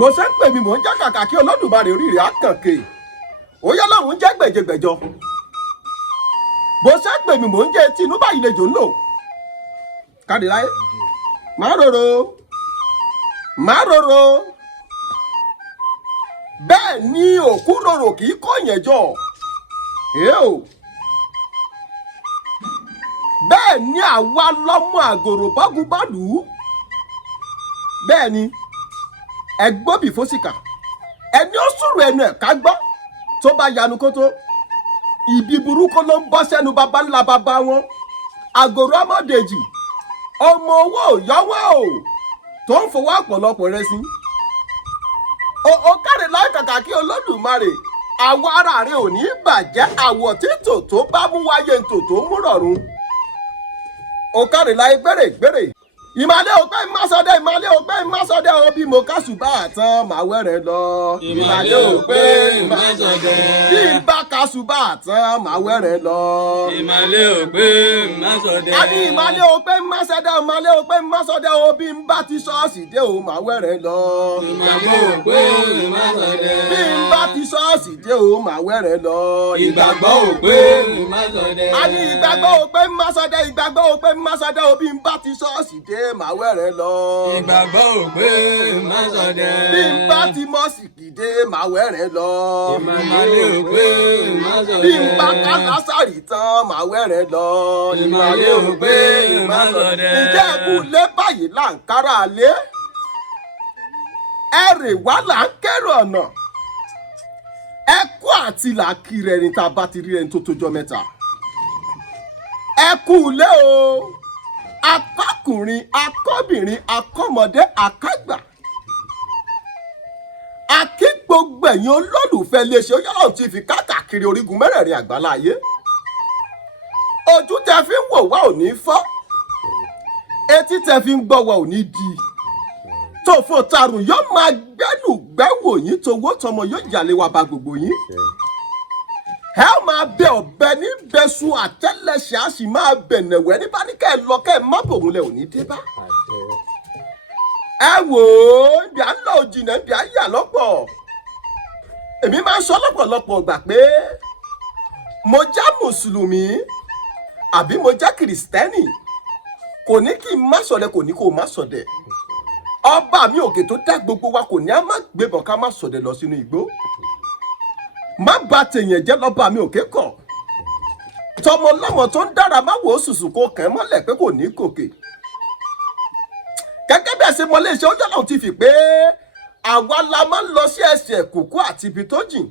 bó ṣe ń pè mí mò ń jẹ́ kàkà kí Olódùmarè orí rẹ̀ á kànkè ó yá lọ́run jẹ́ gbèjègbèjọ bó ṣe ń pè mí mò ń jẹ́ etí inú báyìí lejò ń lò káàdì láyé má rorò bẹ́ẹ̀ ni òkú rorò kì í kó yẹn jọ bẹ́ẹ̀ ni àwa lọ́mọ àgòrò bọ́gun bọ́ọ̀lù bẹ́ẹ̀ ni ẹgbóbì fósìkà ẹni ó sùúrù ẹnu ẹ̀ ká gbọ́ tó bá yanu kó tó ibi burúkú ló ń bọ́ sẹ́nu baba ńlá baba wọn àgòrò ọmọdèjì ọmọ owó yọwọ́ o tó ń fowó ọ̀pọ̀lọpọ̀ rẹ sí o káre láì kàkà kí Olódùmarè àwọ̀ ara rẹ ò ní bàjẹ́ àwọ̀ tí tòótó bá mú wáyé tòótó mú rọ̀rùn o káre láì gbèrè ìmàlẹ́ òpẹ́ ìmásọdẹ ìmàlẹ́ òpẹ́ ìmásọdẹ o bí mo kásùbà àtàn màá wẹ̀rẹ̀ lọ. ìmàlẹ́ òpẹ́ ìmásọdẹ. bí n bá kásùbà àtàn màá wẹ̀rẹ̀ lọ. ìmàlẹ́ òpẹ́ ìmásọdẹ. a ní ìmàlẹ́ òpẹ́ ìmásọdẹ ìmàlẹ́ òpẹ́ ìmásọdẹ o bí n bá ti ṣọ́ọ̀ṣì dé o màá wẹ̀rẹ̀ lọ. ìmàlẹ́ òpẹ́ ìmásọdẹ. bí n bá ti ṣọ́ọ̀ṣì dé o màá wẹ̀rẹ̀ lọ. ìgbàgbọ́ òpẹ́ ìmásọdẹ. a ní ìgbàgbọ́ òpẹ́ ìmásọdẹ ìgbàgbọ́ òpẹ́ ìmásọdẹ o bí n bá ti ṣọ́ọ̀ṣì dé màá wẹ̀rẹ̀ lọ. ìgbàgbọ́ òpẹ́ ìmásọdẹ. bí n bá ti mọ́sìkì dé màá wẹ̀rẹ̀ lọ. ìmàlẹ́ òpẹ́ ìmásọdẹ. bí n bá kàkà sárì tán màá wẹ̀rẹ̀ lọ. ìmàlẹ́ òpẹ́ ìmásọdẹ. ǹjẹ́ ẹkú lé báyìí là ń kára lé ẹrè wá là ń kérò ọ̀nà ẹkú àti làákìrẹ ẹni tá a bá ti rí ẹni tó tójọ́ mẹ́ta ẹkú lé o akọkùnrin akọbìnrin akọmọdé akágbà akí gbogbo ẹ̀yin olólùfẹ́ iléeṣẹ́ Ọlọ́run ti fi káàkiri orígun mẹ́rẹ̀ẹ̀rin àgbáláyé ojú tẹ fi ń wò wá ò ní fọ́ etí tẹ fi ń gbọ́ wá ò ní di tòfò tarùn yóò máa gbẹ́nu gbẹ́wò yín towó tọmọ yóò yàlé wa bá gbogbo yín ẹ máa bẹ ọ̀bẹ ní bẹ́sù àtẹ́lẹsẹ̀ á sì máa bẹ̀nẹ̀wẹ́ ní bá ní kẹ́ ẹ lọ kẹ́ ẹ má bòun lẹ ò ní dé bá. ẹ wò ó ibi à ń lọ òjìnà ibi à ń yà lọ́pọ̀ èmi máa ń sọ lọ́pọ̀lọpọ̀ gbà pé mo já mùsùlùmí àbí mo já kìrìsìtẹ́nì kò ní kí n má ṣọdẹ kò ní kó o má ṣọdẹ ọba mi òkè tó dá gbogbo wa kò ní á má gbébọn ká má ṣọdẹ lọ sínú igbó má bà tèèyàn jẹ́ lọ́ba mi òkè kọ̀ tọmọ lọ́mọ tó ń dára má wò ó sùsù kó kàn án mọ́lẹ̀ pé kò ní gòkè gẹ́gẹ́ bí ẹ̀sìn mọ́lẹ̀ iṣẹ́ Ọlọ́run ti fi pé àwa la máa ń lọ sí ẹsẹ̀ kùkú àti ibi tó jìn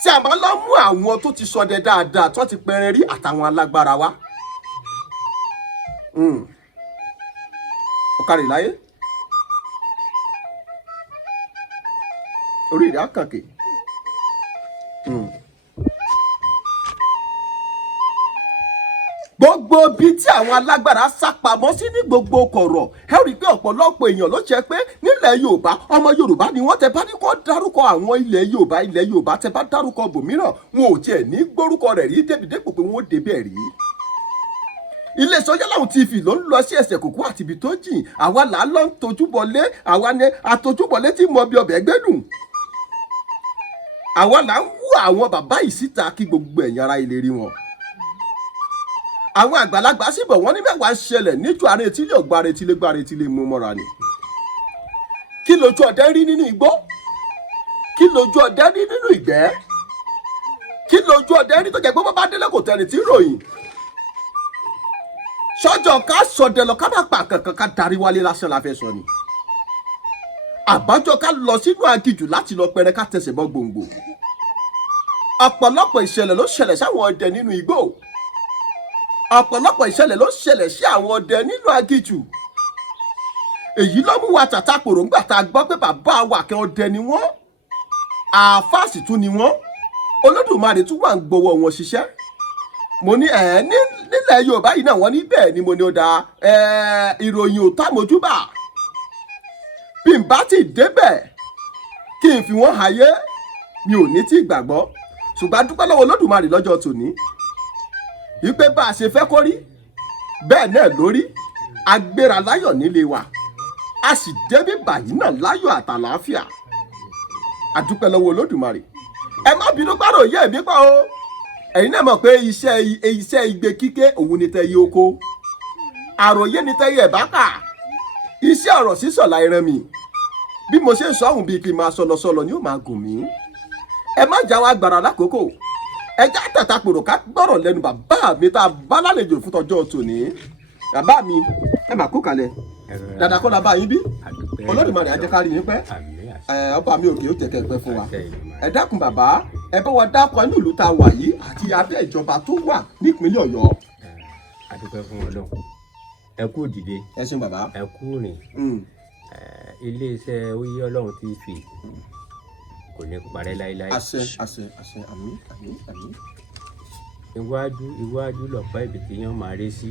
tí a máa lọ mú àwọn tó ti ṣọdẹ dáadáa tó ti pẹrẹ rí àtàwọn alágbára wa ọ̀kàrí láyé orí rẹ̀ á kànkè. gbogbo bíi tí àwọn alágbára sá pamọ́ sí ní gbogbo kọ̀rọ̀ ẹ rí i pé ọ̀pọ̀lọpọ̀ èèyàn ló ṣe pé nílẹ̀ Yorùbá ọmọ Yorùbá ni wọ́n tẹ bá ní kó dárúkọ àwọn ilẹ̀ Yorùbá tẹ bá dárúkọ bòmíràn wọn ò tiẹ̀ ní gbórúkọ rẹ̀ rí débi dépò pé wọ́n ó débẹ̀ rí. iléeṣẹ́ Ọlọ́run TV ló ń lọ sí ẹsẹ̀ kòkó àti ibi tó jìn àwa là á lọ ń tojúbọlé àwa ni àtojúbọlé tí mọ bí ọbẹ̀ gbẹ́dùn àwa là ń wú àwọn bàbá yìí síta kí gbogbo ẹ̀yin ará ilé rí wọn. àwọn àgbàlagbà sì bọ̀ wọ́n ní mẹ́wàá ń ṣẹlẹ̀ níjọ́ ààrẹ etílé ọ̀gbà ààrẹ etílé gbà ààrẹ etílé mú mọ́ra ni. kí lójú ọdẹ rí nínú igbó kí lójú ọdẹ rí nínú ìgbẹ́ kí lójú ọdẹ rí tó jẹ́ pé bó bá délé kò tẹ̀lé tí ròyìn. sọ́jọ́ ká sọdẹ lọ ká má pa kankan ká darí wálé lásán la fẹ́ sọ ni. àbájọ ká lọ sínú agijù láti lọ pẹrẹ ká tẹsẹ̀ bọ́ gbòǹgbò. ọ̀pọ̀lọpọ̀ ìṣẹ̀lẹ̀ ló ṣẹlẹ̀ sáwọn ọdẹ nínú igbó ọ̀pọ̀lọpọ̀ ìṣẹ̀lẹ̀ ló ṣẹlẹ̀ sí àwọn ọdẹ nínú agijù èyí ló mú wa tàtà pòròǹgbà tá a gbọ́ pé bàbá wa kan ọdẹ ni wọ́n àáfàá sì tún ni wọ́n Olódùmarè tún wà ń gbowó wọn ṣiṣẹ́ mo ní nílẹ̀ Yorùbá yìí náà wọ́n ní bẹ́ẹ̀ ni mo ní ó da ìròyìn ò tá mojúbà bí n bá ti débẹ̀ kí n fi wọ́n hayé mi ò ní tí gbàgbọ́ ṣùgbọ́n dúpẹ́ lọ́wọ́ Olódùmarè lọ́jọ́ tòní wípé bá a ṣe fẹ́ kó rí bẹ́ẹ̀ náà lórí agbéra láyọ̀ nílé wa a sì débí báyìí náà láyọ̀ àtàlàáfíà àdúpẹ́ lọ́wọ́ Olódùmarè ẹ má bínú pàrọ̀ yẹ́ mi pa o ẹ̀yin náà mọ̀ pé iṣẹ́ igbe kíké òun ni tẹ́yẹ oko àròyé ni tẹ́yẹ ẹ̀ bá kà iṣẹ́ ọ̀rọ̀ sísọ̀ la ẹran mi bí mo ṣe ń sọ ọ̀hún bíi kí n máa sọlọsọlọ ni ó máa gùn mí ẹ má já wa gbàrà lákòókò ẹ já tàtà pèrò ká gbọ́rọ̀ lẹ́nu bàbá mi tá a bá lálejò fún tọjọ́ tòní bàbá mi ẹ mà kú kalẹ̀ dàdà kọ́ la bá yín bí Olódùmarè á jẹ́ ká rí yín pẹ́ ọba mi òkè ó tẹ̀kẹ́ pẹ́ fún wa ẹ dákun bàbá ẹ bá wa dákun inú ìlú tá a wà yìí àti abẹ́ ìjọba tó wà nípínlẹ̀ Ọ̀yọ́. A dúpẹ́ fún Ọlọ́run ẹ kú dìde ẹ ṣeun bàbá ẹ kú rìn iléeṣẹ́ oyè Ọlọ́run TV kò ní parẹ́ láéláé. àṣẹ àṣẹ àṣẹ àmín àmín àmín. iwájú lọ̀pọ̀ ibi tí yẹn máa rí sí.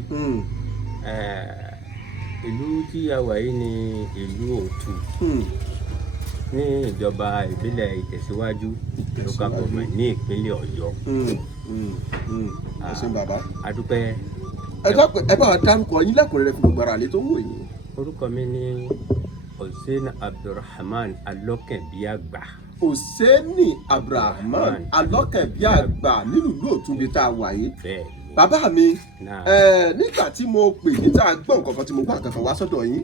ìlú tí a wà yìí ni ìlú Òtù ní ìjọba ìbílẹ̀ Ìtẹ̀síwájú local government ní ìpínlẹ̀ Ọ̀yọ́. ẹ ṣeun bàbá. A dúpẹ́. ẹ bá wa dárúkọ yín lẹ́kùnrẹ́rẹ́ fún gbogbo ara àlè tó ń wò yín. Orúkọ mi ni Hussein Abdulrahman Alọ́kẹ̀bíàgbà. Hussein Abdulrahman Alọ́kẹ̀bíàgbà nínú ìlú Òtù bí tá a wà yìí. Bàbá mi nígbà tí mo pè ní tá a gbọ́ nǹkan kan tí mo gbọ́ àkàkọ́ wá sọ́dọ̀ yín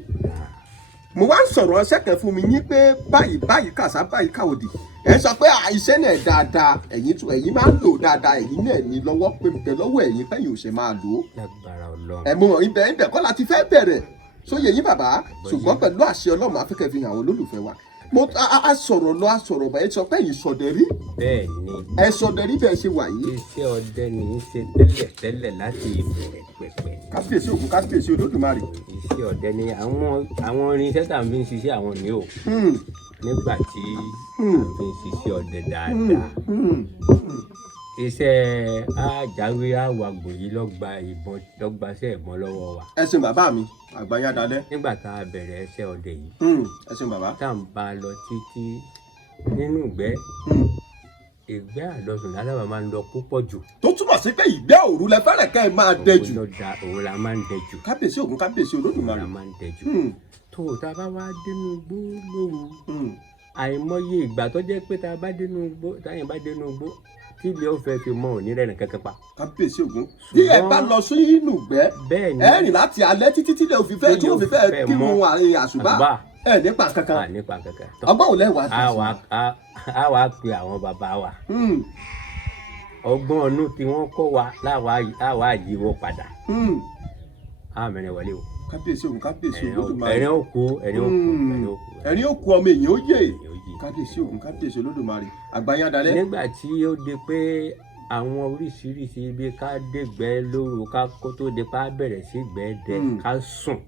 mo wá ń sọ̀rọ̀ ṣẹ́kẹ̀ fún mi yín pé báyìí kàṣá báyìí káwòdì ẹ sọ pé iṣẹ́ náà dáadáa ẹ̀yin máa ń lò dáadáa ẹ̀yin náà ní lọ́wọ́ pé bẹ̀ lọ́wọ́ ẹ̀yin pẹ́yìn ò ṣe máa lò ó. Lágbára Ọlọ́run. ẹ mọ ibẹ̀ kọ́ la ti fẹ́ bẹ̀rẹ̀ sóye yín bàbá ṣùgbọ́n pẹ̀lú àṣẹ Ọlọ́run afẹ́kẹ́ fi hàn àwọn olólùfẹ́ wa a sọ̀rọ̀ lọ a sọ̀rọ̀ bá ẹ sọ pé ẹ̀yin ṣọdẹrí. Bẹ́ẹ̀ni. ẹ ṣọdẹrí bẹ́ẹ̀ ṣe wà yìí. Iṣẹ́ ọdẹ ni í ṣe tẹ́lẹ̀ láti ìbẹ̀rẹ̀ pẹ̀pẹ̀. Kábíyèsí Ògún kábíyèsí Olódùmarè. Iṣẹ́ ọdẹ ni àwọn irinṣẹ́ tá à ń fi ń ṣiṣẹ́ àwọn ni o. Nígbà tí à ń fi ń ṣiṣẹ́ ọdẹ dáadáa. Iṣẹ́ àjáwé àwàgbò yìí lọ́gbàṣẹ́ ìbọn lọ́wọ́ wa. Ẹ ṣeun bàbá mi àgbáyá dalẹ̀. Nígbà tá a bẹ̀rẹ̀ iṣẹ́ ọdẹ yìí. Ẹ ṣeun bàbá. Tá à ń bá a lọ títí nínú ìgbẹ́ àlọ́sùn lálẹ́ máa ń lọ púpọ̀ jù. Tó túmọ̀ sí pé ìgbẹ́ òru lẹ fẹ́rẹ̀ kẹ́ ẹ máa dẹ jù. Òun la máa ń dẹ jù. Kábíyèsí Ògún kábíyèsí Olódùmarè. Òun la máa ń dẹ jù. Tó o tá a bá wá dénú igbó lóru àìmọye ìgbà tó jẹ́ pé tá a bá dénú igbó táyìn bá dénú igbó tí ilé ọ̀fẹ́ fi mọ òní rẹ̀ kankan pa. Kábíyèsí Ògún. Bí ẹ bá lọ sí inú ìgbẹ́ ẹ rìn láti alẹ́ títí tí ilẹ̀ òfin fẹ́ tí òfin fẹ́ kí wọn àárín àṣùbà ẹ nípa kankan. Ọgbọ́n ò lẹ́wàá dì sí. A wá pe àwọn bàbá wa. Ọgbọ́n ọ̀nù tí wọ́n kọ́ wa láwa yíwọ́ padà. A mẹ́rin wọlé o. Kábíyèsí Ògún kábíyèsí Olódùmarè. Ẹ̀rín òkú ẹ̀rín òkú ọmọ èèyàn ó yè. Kábíyèsí Ògún kábíyèsí Olódùmarè àgbáyá dalẹ̀. Nígbà tí ó di pé àwọn oríṣiríṣi ibi ká dẹ̀gbẹ́ lóru ká kó tó di pa bẹ̀rẹ̀ sí gbẹ́dẹ ká sùn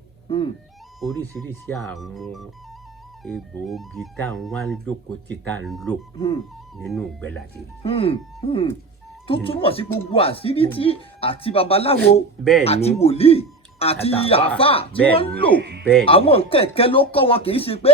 oríṣiríṣi àwọn egbòogi tá à ń wá lóko tí tá à ń lò nínú ìgbẹ́ láti rí. Tó túmọ̀ sí gbogbo àṣírí tí àti babaláwo àti wòlíì àti àfà tí wọ́n ń lò àwọn nǹkan ẹ̀kẹ́ ló kọ́ wọn kì í ṣe pé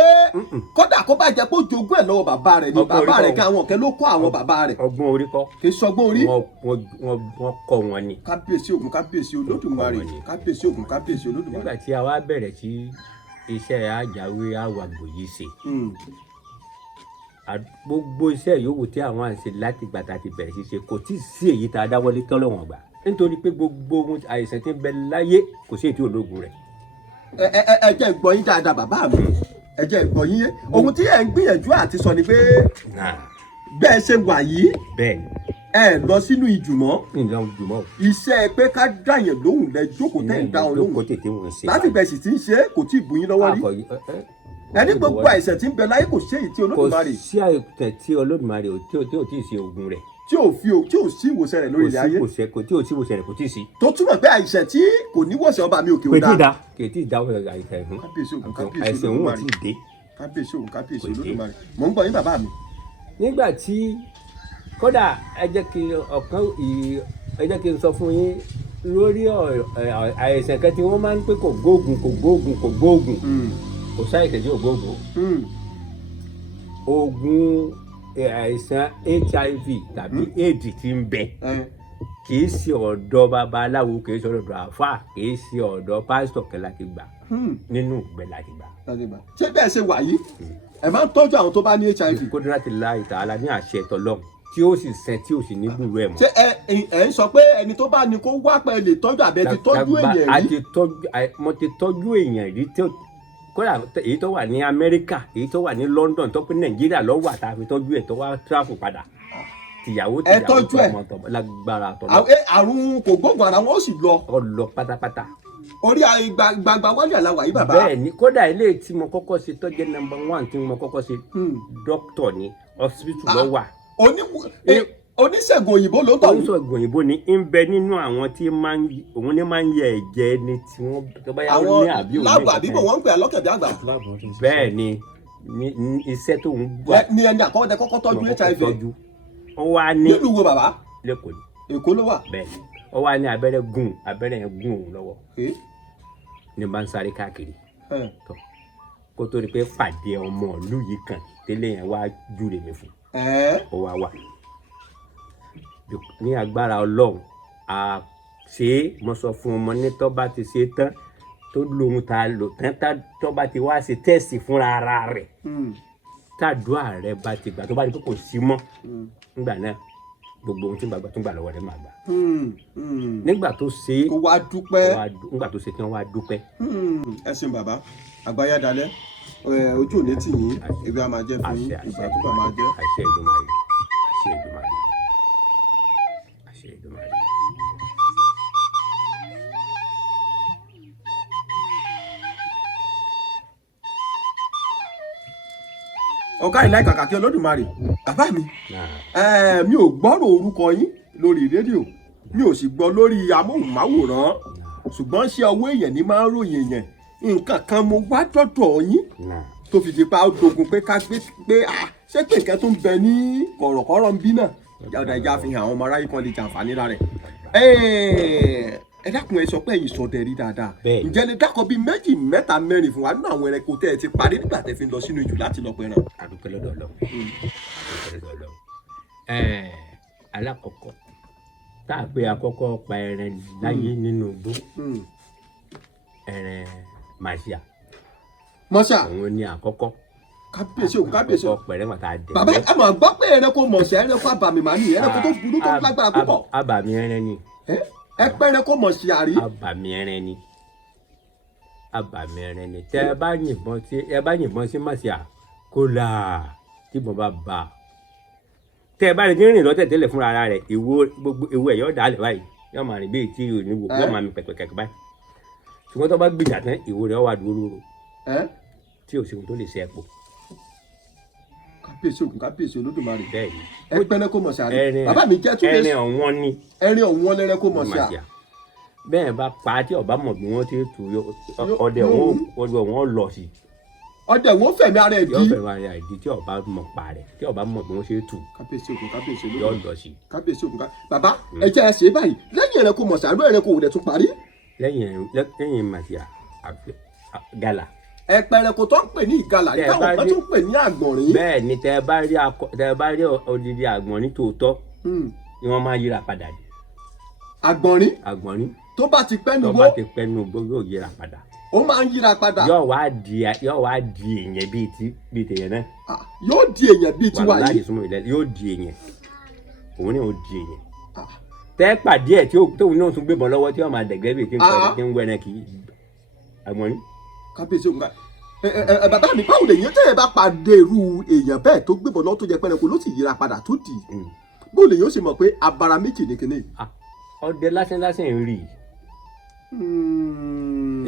kódà kó bá jẹ́ pé ó jogún ẹ̀ lọ́wọ́ bàbá rẹ̀ ni bàbá rẹ̀ kí àwọn nǹkan ló kọ́ àwọn bàbá rẹ̀. Ọgbọ́n orí kọ́. Kì í ṣọgbọ́n orí. wọ́n kọ́ wọn ni. Kábíyèsí Ògún kábíyèsí Olódùmarè kábíyèsí Ògún kábíyèsí Olódùmarè. Nígbà tí a wá bẹ̀rẹ̀ sí iṣẹ́ àjáwé àwàgbò yìí ṣe gbogbo iṣẹ́ yòówù tí àwọn à ń ṣe láti gbà tá a ti bẹ̀rẹ̀ sí ṣe kò tí ì sí èyí tá a dáwọ́lé tọ́lọ́wọ̀n gbà nítorí pé gbogbo ohun àìsàn tí ń bẹ láyé kò sí èyí ológun rẹ̀. ẹ jẹ́ gbọ́ yín dáadáa bàbá mi ẹ jẹ́ gbọ́ yín yé ohun tí ẹ ń gbìyànjú àti sọ ni pé bẹ́ẹ̀ ṣe wà yìí ẹ lọ sínú ìjùmọ̀ iṣẹ́ pé ká dáyẹ̀ lóhùn lẹ jókòó tẹ́ ń dá ọ lóhùn láti bẹ̀ sì ti ń ṣe kò tí ì bù yín lọ́wọ́ rí ẹni gbogbo àìsàn tí ń bẹ láyé kò sí èyí tí Olódùmarè. Kò sí àìsàn tí Olódùmarè tí ò tí ì ṣe oògùn rẹ̀. Tí ò sí ìwòsàn rẹ̀ lórí ilẹ̀ ayé. Tí ò sí ìwòsàn rẹ̀ kò tí ì sí. Tó túmọ̀ pé àìsàn tí kò ní wòsàn ọba mi òkè òdà. Kì í dá àìsàn ìhun. Kábíyèsí Ògún kábíyèsí àìsàn òun ò tí ì dé. Kábíyèsí Ògún kábíyèsí Olódùmarè mò ń gbọ́ yín bàbá mi. Nígbà tí kódà ẹ jẹ́ kí n sọ fún yín lórí àìsàn kan tí wọ́n máa ń pè kò gbóògùn kò sáìsàn tí ò gbóògùn oògùn àìsàn HIV tàbí AIDS tí ń bẹ kì í ṣe ọ̀dọ̀ babaláwo kì í ṣe ọ̀dọ̀ àáfàá kì í ṣe ọ̀dọ̀ pásítọ̀ kẹ́ láti gbà nínú ìgbẹ́ láti gbà. ṣé bẹ́ẹ̀ ṣe wà yìí ẹ máa ń tọ́jú àwọn tó bá ní HIV. Kódírátì láì tààlà ní àṣẹ tọlọ́run tí ó sì sẹ tí ó sì ní gbùrú ẹ̀ mọ́. ṣé ẹ ń sọ pé ẹni tó bá ní kó wá pẹ́ lè tọ́jú àbẹ ti tọ́jú èèyàn rí. mo ti tọ́jú èèyàn rí kódà èyí tó wà ní Amẹ́ríkà èyí tó wà ní London tó pé Nàìjíríà ló wà tá a fi tọ́jú ẹ̀ tó wá tíráfù padà tìyàwó tọmọ lágbára tọlọ. àrùn kò gbóògùn ara wọn ó sì lọ. ó lọ pátápátá. orí gbangba wálé àlàwà yìí bàbá. bẹ́ẹ̀ ni kódà ilé tí mo kọ́kọ́ ṣe tó jẹ́ number 1 tí mo kọ́kọ́ ṣe dókítà ní hospital ló wà. Oníṣègùn òyìnbó ló tọ̀. Oníṣègùn òyìnbó ni ń bẹ nínú àwọn tí òun ní máa ń yẹ ẹ̀jẹ̀ ẹni tí wọ́n tó bá yà ó ní àbí òun ní láàbù àbíbò wọ́n ń pè alọ́kẹ̀bí àgbà. bẹ́ẹ̀ ni iṣẹ́ tó ń gbà. ni ẹni àkọ́kọ́ kọ́kọ́ tọ́jú HIV. ó wá ní nílùú wo bàbá. lẹ́kọ̀ọ́ ni. Èkó ló wà. bẹ́ẹ̀ ni ó wá ní abẹ́rẹ́ yẹn gún òun lọ́wọ́. ní bá ń sáré káàkiri. kó tó di pé pàdé ọmọ ìlú yìí kan tẹ́lẹ̀ yẹn wá júre mi fún. ó wá wà ní agbára Ọlọ́run a ṣe é mo sọ fún ọmọ ní tó bá ti ṣe tán tó lóhun tá a lò tán tó bá ti wá ṣe tẹ́ẹ̀sì fúnra ara rẹ̀ tàdúrà rẹ̀ bá ti gbà tó bá di pé kò sí mọ́ nígbà náà gbogbo ohun tí gbàgbà tó gbà lọ́wọ́ rẹ̀ máa gbà. nígbà tó ṣe kó wá dúpẹ́. nígbà tó ṣe kí wọ́n wá dúpẹ́. ẹ ṣeun bàbá àgbáyé dalẹ̀ ojú òní tì yín ebi a máa jẹ fún yín ìgbà tó bá máa jẹ. àṣẹ Èdùmàrè àṣẹ Èdùmàrè àṣẹ Èdùmàrè. ọ̀gá ìlà ìkàkà kí Olódùmarè bàbá mi mi ò gbọ́rọ̀ orúkọ yín lórí rédíò mi ò sì gbọ́ lórí amóhùnmáwòrán ṣùgbọ́n ṣé ọwọ́ èèyàn ní máa ń ròyìn èèyàn nǹkan kan mo wá dọ́dọ̀ yín tó fi di pa ó dogun pé ká gbé pé ṣé pé nǹkan tó ń bẹ ní kọ̀rọ̀kọ̀rọ̀ ń bí náà ọ̀dà ìjà fi hàn àwọn ọmọ aráyé kan lè jàǹfààní lára ẹ̀. ẹ dákun ẹ sọ pé ẹ̀yin ṣọdẹ rí dáadáa ǹjẹ́ lè dákọ̀ bíi 2, 3, 4 fún wa nínú àwọn ẹranko tẹ́ ẹ ti parí nígbà tẹ́ fi lọ sínú ìjù láti lọ pẹran. àdúpẹ́ lọ́dọ̀ Ọlọ́run alákọ̀ọ́kọ́ tá a pé àkọ́kọ́ pa ẹran láyé nínú igbó ẹran màṣíà òun ni àkọ́kọ́. kábíyèsí òun kábíyèsí òun pẹ̀rẹ́ wọn tá a dẹ̀. bàbá ẹ máa gbọ́ pé ẹranko mọ̀ṣẹ́ ẹranko abàmì màá nìyẹn ẹranko tó burú tó lágbára púpọ̀. abàmì ẹran ni. ẹ pẹ́ ẹranko mọ̀ṣẹ́ àrí. abàmì ẹran ni abàmì ẹran ni tẹ ẹ bá yìnbọn sí màṣíà kó là tí mo bá bá a tẹ ẹ bá rìn lọ́tẹ̀ tẹ́lẹ̀ fúnra ara rẹ̀ gbogbo ewu ẹ̀ yọ̀ dálẹ̀ báyìí yọ̀ máa rìn bíi tí ò ní wò yọ̀ máa mi pẹ̀pẹ̀kẹ̀ báyìí ṣùgbọ́n tó bá gbìjà tán ìwo rẹ̀ wà dúró lóró tí ò sí ohun tó lè ṣe ẹ̀pọ̀. kábíyèsí Olódùmarè bẹ́ẹ̀ ni ẹ pẹ́ ẹranko mọ̀ṣẹ́ àrí bàbá mi jẹ́ tún lè ẹrin ọ̀wọ́n ni ẹrin ọ̀wọ́n lẹ́rẹ́kó mọ̀ṣẹ́ bẹ́ẹ̀ bá pa á tí ọba mọ̀ bí wọ́n ti tù ọdẹ wọn lọ sí. ọdẹ wọn fẹ̀mí ara ẹ̀ dí. yọ fẹ̀mí ara ẹ̀ dí tí ọba mọ̀ pa rẹ̀ tí ọba mọ̀ bí wọ́n ṣe tù. kábíyèsí Olódùmarè yọ lọ sí. kábíyèsí Olódùmarè bàbá ẹ jẹ́ ẹ ṣe báyìí lẹ́yìn ẹranko mọ̀ṣẹ́ àrí ẹranko òwúrẹ̀ tún parí. lẹ́yìn màṣíà gàlà. ẹ̀pẹ̀ ẹranko tó ń pè ní ìgalà ní táwọn kan tún pè ní àgbọ̀nrín. bẹ́ẹ̀ ni tẹ bá rí odidi àgbọ̀nrín tòótọ́ ni wọ́n máa yíra padà dé. àgbọ̀nrín tó bá ti pẹ́ nugbó yóò yíra padà. ó máa ń yíra padà. yóò wá di èèyàn bíi tèèyàn náà. yóò di èèyàn bíi tiwa yìí. wàhálà ìsúnmọ́ ilẹ̀ yóò di èèyàn òun ni yóò di èèyàn. tẹ́ pàdé ẹ̀ tóun náà tún gbébọn lọ́wọ́ tí wọ́n máa dẹ̀gẹ́ bíi tí ń wẹ́rẹ́ kì í àgbọ̀nrín. kábíyèsí òun ká bàbá mi báwo lèyàn tẹ́ ẹ bá pàdé irú èèyàn bẹ́ẹ̀ tó gbébọn lọ́wọ́ tó jẹ pẹ́ẹ́nẹ́kò ló sì yíra padà tó dì í bó lèyàn ó sì mọ̀ pé abara méjì ní kinní. ọdẹ lásán ń rí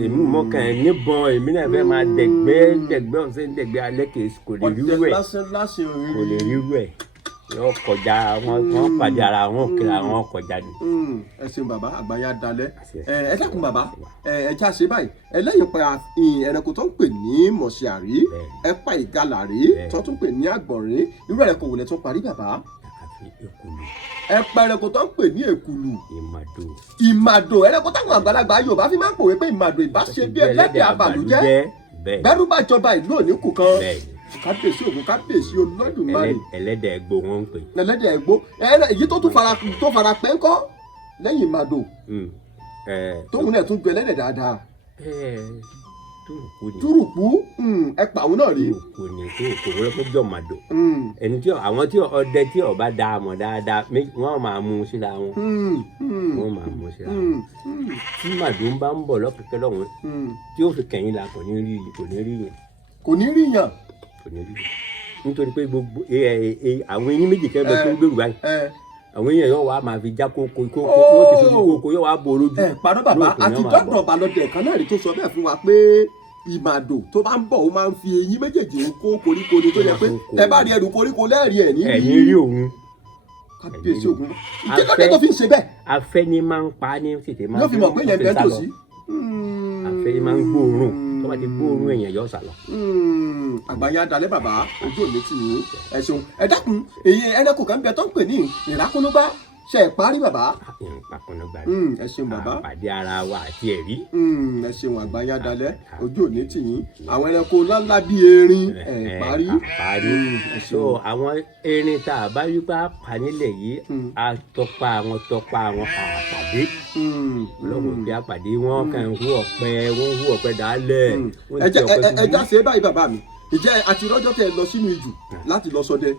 èmi mọ̀kàn ẹ̀ níbọn èmi náà fẹ́ máa dẹ̀gbẹ́ ọ̀sẹ̀ ń dẹ̀gbẹ́ alẹ́ kò lè rí rú ẹ̀ kò lè rí rú ẹ̀ yóò kọjá wọn pàdé ara wọn kíra wọn kọjá ni. ẹ ṣeun bàbá àgbáyá dalẹ̀ ẹ dákun bàbá ẹ já ṣe báyìí ẹlẹ́yìn pa ẹranko tó ń pè ní mọ̀ṣẹ́ àrí ẹ pa ìgalà rí tó tún pè ní àgbọ̀nrín irú ẹranko wò lẹ tún parí bàbá. ẹ pa ẹranko tó ń pè ní èkùlù. ìmàdò ẹranko táwọn àgbàlagbà Yorùbá fi máa ń pòwe pé ìmàdò ìbá ṣe bí ẹlẹ́dẹ̀ abàlújẹ́ bẹ́rù bá jọba ìlú òní kù kan kábíyèsí ògùn kábíyèsí Olódùmarè. ẹlẹ́dẹ̀ ẹgbó wọn ń pè. ẹlẹ́dẹ̀ ẹgbó èyí tó fara pẹ́ ńkọ́. lẹ́yìn ìmàdò tóun náà tún gbẹ lẹ́dẹ̀ dáadáa. túrùkú ẹ pa àwọn náà rí. túrùkú ni túrùkú wọ́n tó jọ màdò. ẹni tí àwọn tí ọdẹ tí ọba dá a mọ̀ dáadáa wọ́n máa mú síra wọn. wọ́n máa mú síra wọn. tí màdò ń bá ń bọ̀ lọ́kẹ̀kẹ́ lọ́hùn tí ó fi kẹ̀yìn la kò ní rí yàn. kò ní rí yàn. nítorí pé gbogbo àwọn eyín méjì kẹ́ bẹ tó ń gbèrú báyìí àwọn èèyàn yóò wá máa fi já kókó yóò ti fi kókó yóò wá bo lójú. padà bàbá àti dọ́dọ̀ balọ̀dẹ̀ kan náà rí tó sọ bẹ́ẹ̀ fún wa pé ìmàdò tó bá ń bọ̀ ó máa ń fi eyín méjèèjì kó koríko ni tó yẹ pé ẹ bá rí ẹrù koríko lẹ́ẹ̀rí ẹ̀ ní rí òun. kábíyèsí ògún kí ló dé tó fi ń ṣe bẹ́ẹ̀. afẹ́ ni máa ń pa ní tètè máa ń yóò fi mọ̀ pé yẹn bẹ́ẹ̀ tòsí. afẹ́ ni máa ń gbóòórùn tó bá ti gbóòórùn èèyàn yóò sálọ. àgbáyé adalẹ́ bàbá ojú òní tì yín ẹ ṣeun ẹ dákun èyí ẹnẹkùn kan bẹ tó ń pè ní ìrákúnúgbá ṣe é parí bàbá. ìpàkúnúgbá ẹ ṣeun bàbá. àpàdé ara wa àti ẹ̀rí. ẹ ṣeun àgbáyé adalẹ́ ojú òní tì yín àwọn ẹranko ńláńlá bíi erin ẹ parí. so àwọn erin tá a bá rí bá pa nílẹ̀ yìí a tọpa àwọn àpàdé. lọ́wọ́ pé àpàdé wọn kàn ń hu ọ̀pẹ dálẹ̀. ẹ já ṣe báyìí bàbá mi ìjẹ́ àti rọ́jọ́ tẹ lọ sínú ijù láti lọ ṣọdẹ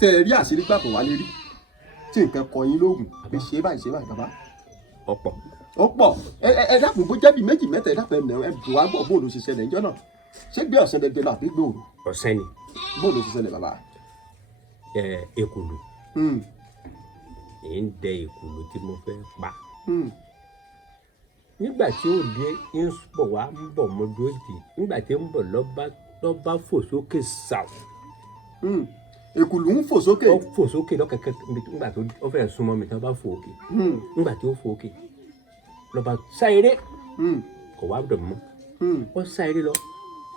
tẹ rí àṣírí gbàgbọ́ wálé rí tí nǹkan kọ yín lóògùn pé ṣe báyìí bàbá. ọ̀pọ̀ ẹ dákun bó jẹ́ bí méjì mẹ́ta ẹ dákun ẹ bù wá gbọ́ bóòlù ṣiṣẹ́ lẹ̀ ńjọ́ náà ṣé gbé ọ̀sẹ̀ dẹ̀dẹ̀ lọ àbí gbòòrò. ọ̀sẹ̀ ni. bóòlù ṣiṣẹ́ lẹ̀ bàbá. ekulu. èyí ń dẹ ekulu tí mo fẹ́ pa. nígbà tí ó dé ń bọ̀ mọ́dún òdì nígbà tí ń bọ̀ lọ́ba fò sókè sàù. èkùlù ń fò sókè. ó fò sókè lọ́kẹ̀kẹ́ nígbà tó ó fẹ́ súnmọ́ mi tí wọ́n bá fò òkè. nígbà tí ó fò òkè lọ́ba sá eré kò wá dọ̀ mọ́. ó sá eré lọ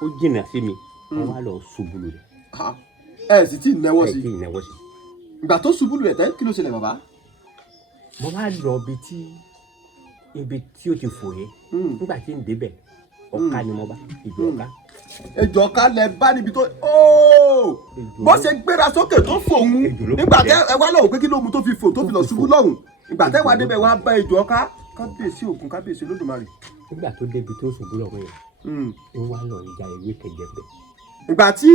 ó jìnnà sí mi wọ́n wá lọ ṣubú lù rẹ̀. ẹ sì tí ì náwó sí. ìgbà tó ṣubú lù rẹ̀ tẹ́ kí ló ṣẹlẹ̀ bàbá. mo wá lọ ibi tí ó ti fò yẹ nígbà tí ń débẹ̀ ọ̀ka ni mo bá ìjọ ọ̀ka. ejò ọ̀ka lẹ bá níbi tó bó ṣe gbéra sókè tó fòun nígbà tẹ ẹ wá lọ́wọ́ pé kí ló mú tó fi fò tó fi lọ ṣubú lọ́hùn ìgbà tẹ wá débẹ̀ wá bá ejò ọ̀ka kábíyèsí ògún kábíyèsí olódùmarè. nígbà tó débi tó ṣubú lọ́wọ́ yẹn ń wá lọ ìjà ewé kẹjẹ pẹ. ìgbà tí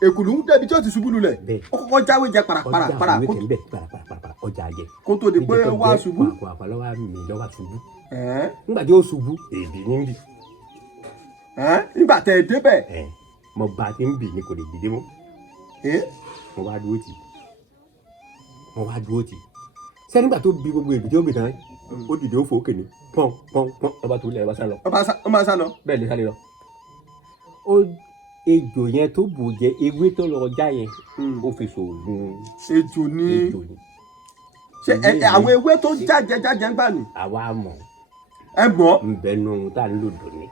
èkùlù ń débi tí ó ti ṣubú lulẹ̀ ó kọ́kọ́ jáwé jẹ parapara ọjà jẹ kó tó di pé wá ṣubú. nígbà tí ó ṣubú èdè ní bì. nígbà tẹ ẹ débẹ̀. mo bá ti ń bì ní kò lè dìde mọ́. mo wá dúró tì. ṣé nígbà tó bi gbogbo èdè tí ó bì tán ó dìde ó fò ókè ní pọ́n ọba tó lẹ̀ ọba sá lọ. ó máa sá lọ. bẹ́ẹ̀ ni sá lọ. ejò yẹn tó bù jẹ ewé tó lọ já yẹn ó fi ṣoògùn. ejò ni ṣe àwọn ewé tó jájẹ ń gbà ní. àwa mọ̀. ẹ mọ̀. nbẹnu ohun tá a ń lò dùn ní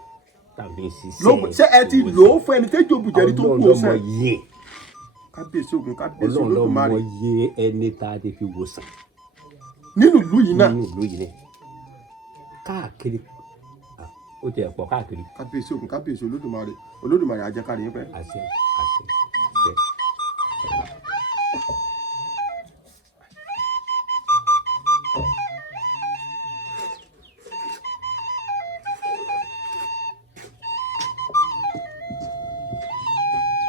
tàbí ṣiṣẹ́. ṣé ẹ ti lò ó fún ẹni tẹ́jọ́ bùjẹ́rí tó kú ọ̀sẹ̀. ọlọ́run ló mọ yé. kábíyèsí ògún kábíyèsí olódùmarè. ọlọ́run ló mọ yé ẹni tá a ti fi wò sàn. nínú ìlú yìí náà. káàkiri ó ti ẹ̀ pọ̀ káàkiri. kábíyèsí ògún kábíyèsí olódùmarè ajẹ́kárí yín pẹ́. àṣẹ.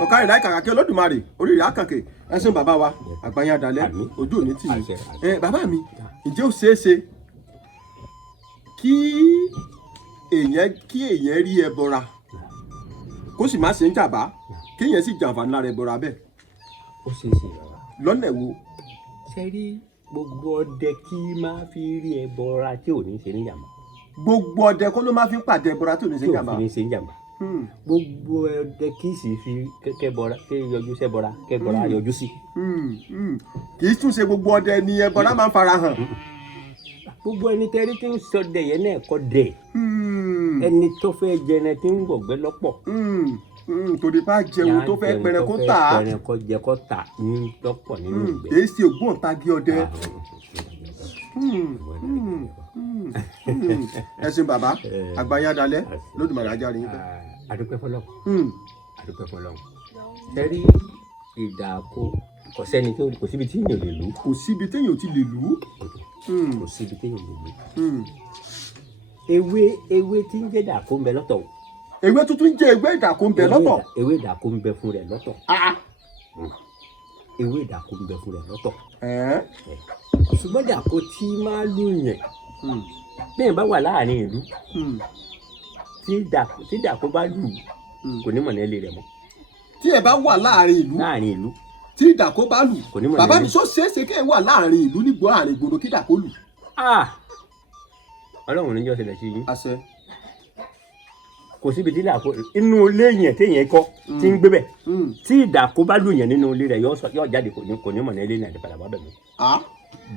ọ̀ká ìlà ìkàkàkẹ́ olódùmarè oríire àkànkè ẹ̀sìn bàbá wa àgbáyé adalẹ́ ojú òní tì í. bàbá mi ǹjẹ́ ó ṣeé ṣe kí èèyàn rí ẹbọra kó sì má ṣe ń jàmbá kéèyàn sì jàǹfààní lára ẹbọra bẹ́ẹ̀. ó ṣeé ṣe bàbá. lọ́nà wo. ṣe rí gbogbo ọdẹ kí máa fi rí ẹbọra tí ò ní ṣe ní jàmbá. gbogbo ọdẹ kó ló máa fi ń pàdé ẹbọra tí ò ní ṣe ní jàmbá. tí ò fi ní ṣe ní jàmbá. gbogbo ọdẹ kì í sì fi kẹbọra yọjú sẹbọra kẹbọra yọjú sí. kì í tún ṣe gbogbo ọdẹ ni ẹbọra máa ń fara hàn. gbogbo ẹni tẹ́rí tí ń ṣọdẹ yẹn náà kọ́ dẹ̀ ẹni tó fẹ́ jẹrẹ tí ń gbọ̀gbẹ́ lọ́pọ̀. torí bá jẹun tó fẹ́ pẹrẹ kó tà á. pẹrẹ kó jẹ kó tà ní lọ́pọ̀ nínú ìgbẹ́. kì í ṣe ògbóǹtagì ọdẹ. ẹ ṣeun bàbá àgbáyé adalẹ́ lódùmarè ajáre yín pẹ́. adúpẹ́ fọlọ́run. ẹ rí ìdààkó kò síbi tí èèyàn lè lù. kò síbi téèyàn ò ti lè lù ú. kò síbi téèyàn lè lù. ewé tí ń jẹ́ dàkó ń bẹ lọ́tọ̀. ewé tuntun jẹ́ ewé ìdàkó ń bẹ lọ́tọ̀. ewé ìdàkó ń bẹ fún rẹ̀ lọ́tọ̀. ewé ìdàkó ń bẹ fún rẹ̀ lọ́tọ̀. ṣùgbọ́n dàkó tí máa lù yẹn bẹ́ẹ̀ bá wà láàrin ìlú tí dàkó bá lù kò ní mọ̀ ní ilé rẹ̀ mọ́. tí ẹ bá wà láàrin ìlú tí dàkó bá lù bàbá mi sọ ṣeéṣe kí ẹ wà láàrin ìlú nígbò àárín ìgboro kí dàkó lù. ọlọ́run níjọ́ ṣẹlẹ̀ sí yín. àṣẹ. kò síbi tí dàkó inú ilé yẹn téèyàn kọ́ tí ń gbé bẹ̀ tí dàkó bá lù yẹn nínú ilé rẹ̀ yóò jáde kò ní mọ̀ ní ilé náà padà wá bẹ̀ mọ́.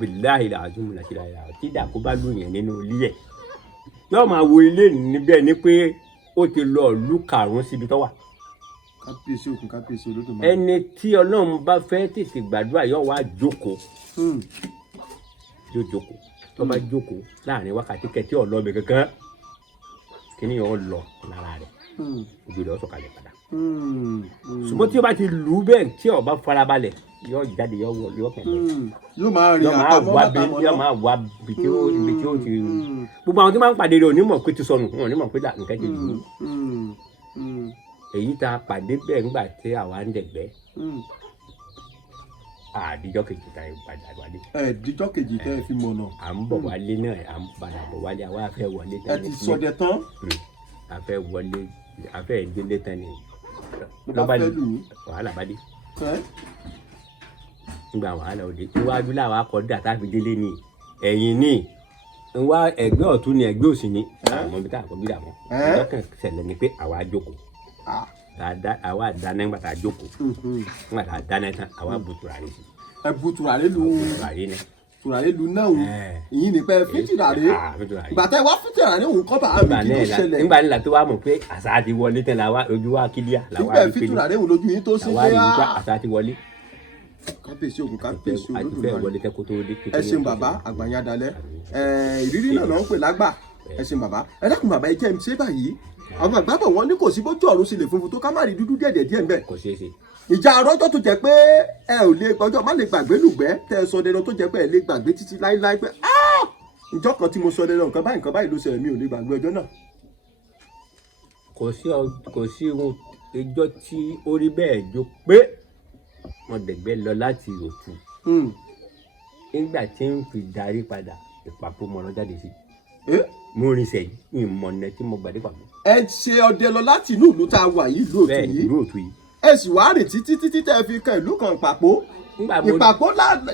bilahi la azum la kila la tí dàkó bá lù yẹn nínú ilé ẹ̀ yóò máa wo ilé níbẹ̀ ni pé ó ti lọ ìlú karùn-ún síbi tó wà. kábíyèsí òkun kábíyèsí olódùmarè. ẹni tí ọlọ́run bá fẹ́ tètè gbàdúrà yóò wá jókòó yóò jókòó tó bá jókòó láàrin wákàtí kẹtí ọlọ́ọ̀bẹ kankan kíní yóò lọ lára rẹ̀ ògbèrè ọ̀sọ̀ kalẹ̀ padà. ṣùgbọ́n tí o bá ti lù ú bẹ́ẹ̀ tí o bá farabalẹ̀ yóò jáde yóò wọ yóò kẹ̀lẹ́. yóò máa rìn àtàmọ́ yóò máa wá ibi tí ó ti gbogbo àwọn tí máa ń pàdé rẹ̀ onímọ̀ pé ti sọnù wọn onímọ̀ pé nǹkan ti lù ú. èyí tá a pàdé bẹ́ẹ̀ ńgbà tí àwa ń dẹ̀gbẹ́ àdìjọ́ kejì tá a padà wálé. díjọ́ kejì tẹ́ ẹ fi mọ̀ náà. à ń bọ̀ wálé náà à ń padà bọ̀ wálé àwa fẹ́ wọlé tán. ẹ ti sọdẹ tán. a fẹ́ wọlé a fẹ́ délé tán ni. ló bá fẹ́ lù ú. wàhálà bá dé. nígbà wàhálà òde iwájú làwọn akọ̀dà tá a fi délé ni ẹ̀yìn ni wá ẹgbẹ́ ọ̀tún ni ẹgbẹ́ òsì ni àwọn ibi tá a kọ́ bí dà mọ́. ìdọ́kàn ṣẹlẹ̀ ni pé àwa jókòó àwa dáná nígbà tá a jókòó nígbà tá a dáná tán àwa bu tùràrí sí. ẹ bu tùràrí lu tùràrí lu náà o ìyín ni pé fìtìràrí gbàtà wá fìtìràrí òun kọ́ bá àmì kí ló ṣẹlẹ̀. nígbà nílà tó wá mọ̀ pé àṣà ti wọlé tán làwa ojú wa kílíà làwa rí pé fìtìràrí òun lójú yín tó sí pé àṣà ti wọlé. kábíyèsí ògùn kábíyèsí olódùmarè ẹ ṣeun bàbá àgbàyàn dalẹ̀ ìrírí náà ló ń pè lágbà ẹ ṣeun bàbá ẹ dákun bàbá ẹ jẹ́ mi ṣe báyìí àwọn àgbà bọ̀ wọ́n ní kò sí bójú ọ̀run sì lè funfun tó ká má rí dúdú díẹ̀ díẹ̀ ńbẹ̀. kò ṣeé ṣe. ìjà àrọ́jọ́ tó jẹ́ pé ẹ ò lè gbọ́jọ́ má lè gbàgbé lùgbẹ́ tẹ́ ẹ sọ dandan tó jẹ́ pé ẹ lè gbàgbé títí láíláí pé ìjọ kan tí mo sọ dandan nǹkan báyìí ló ṣẹlẹ̀ mi ò lè gbàgbé ọjọ́ náà. kò sí ohun ẹjọ́ tí ó rí bẹ́ẹ̀ jó pé wọ́n dẹ̀gbẹ́ lọ láti òtù nígbà tí ń fi darí padà ìpapò mọ̀nà jáde sí mo rin sẹ́yìn ìmọ̀nà tí mo gbàdé pàpọ̀. ẹ ṣe ọdẹ lọ láti inú ìlú tá a wà yìí ìlú òtù yìí ẹ sì wá rìn títí tẹ́ ẹ fi kan ìlú kan ìpàpò ìpàpò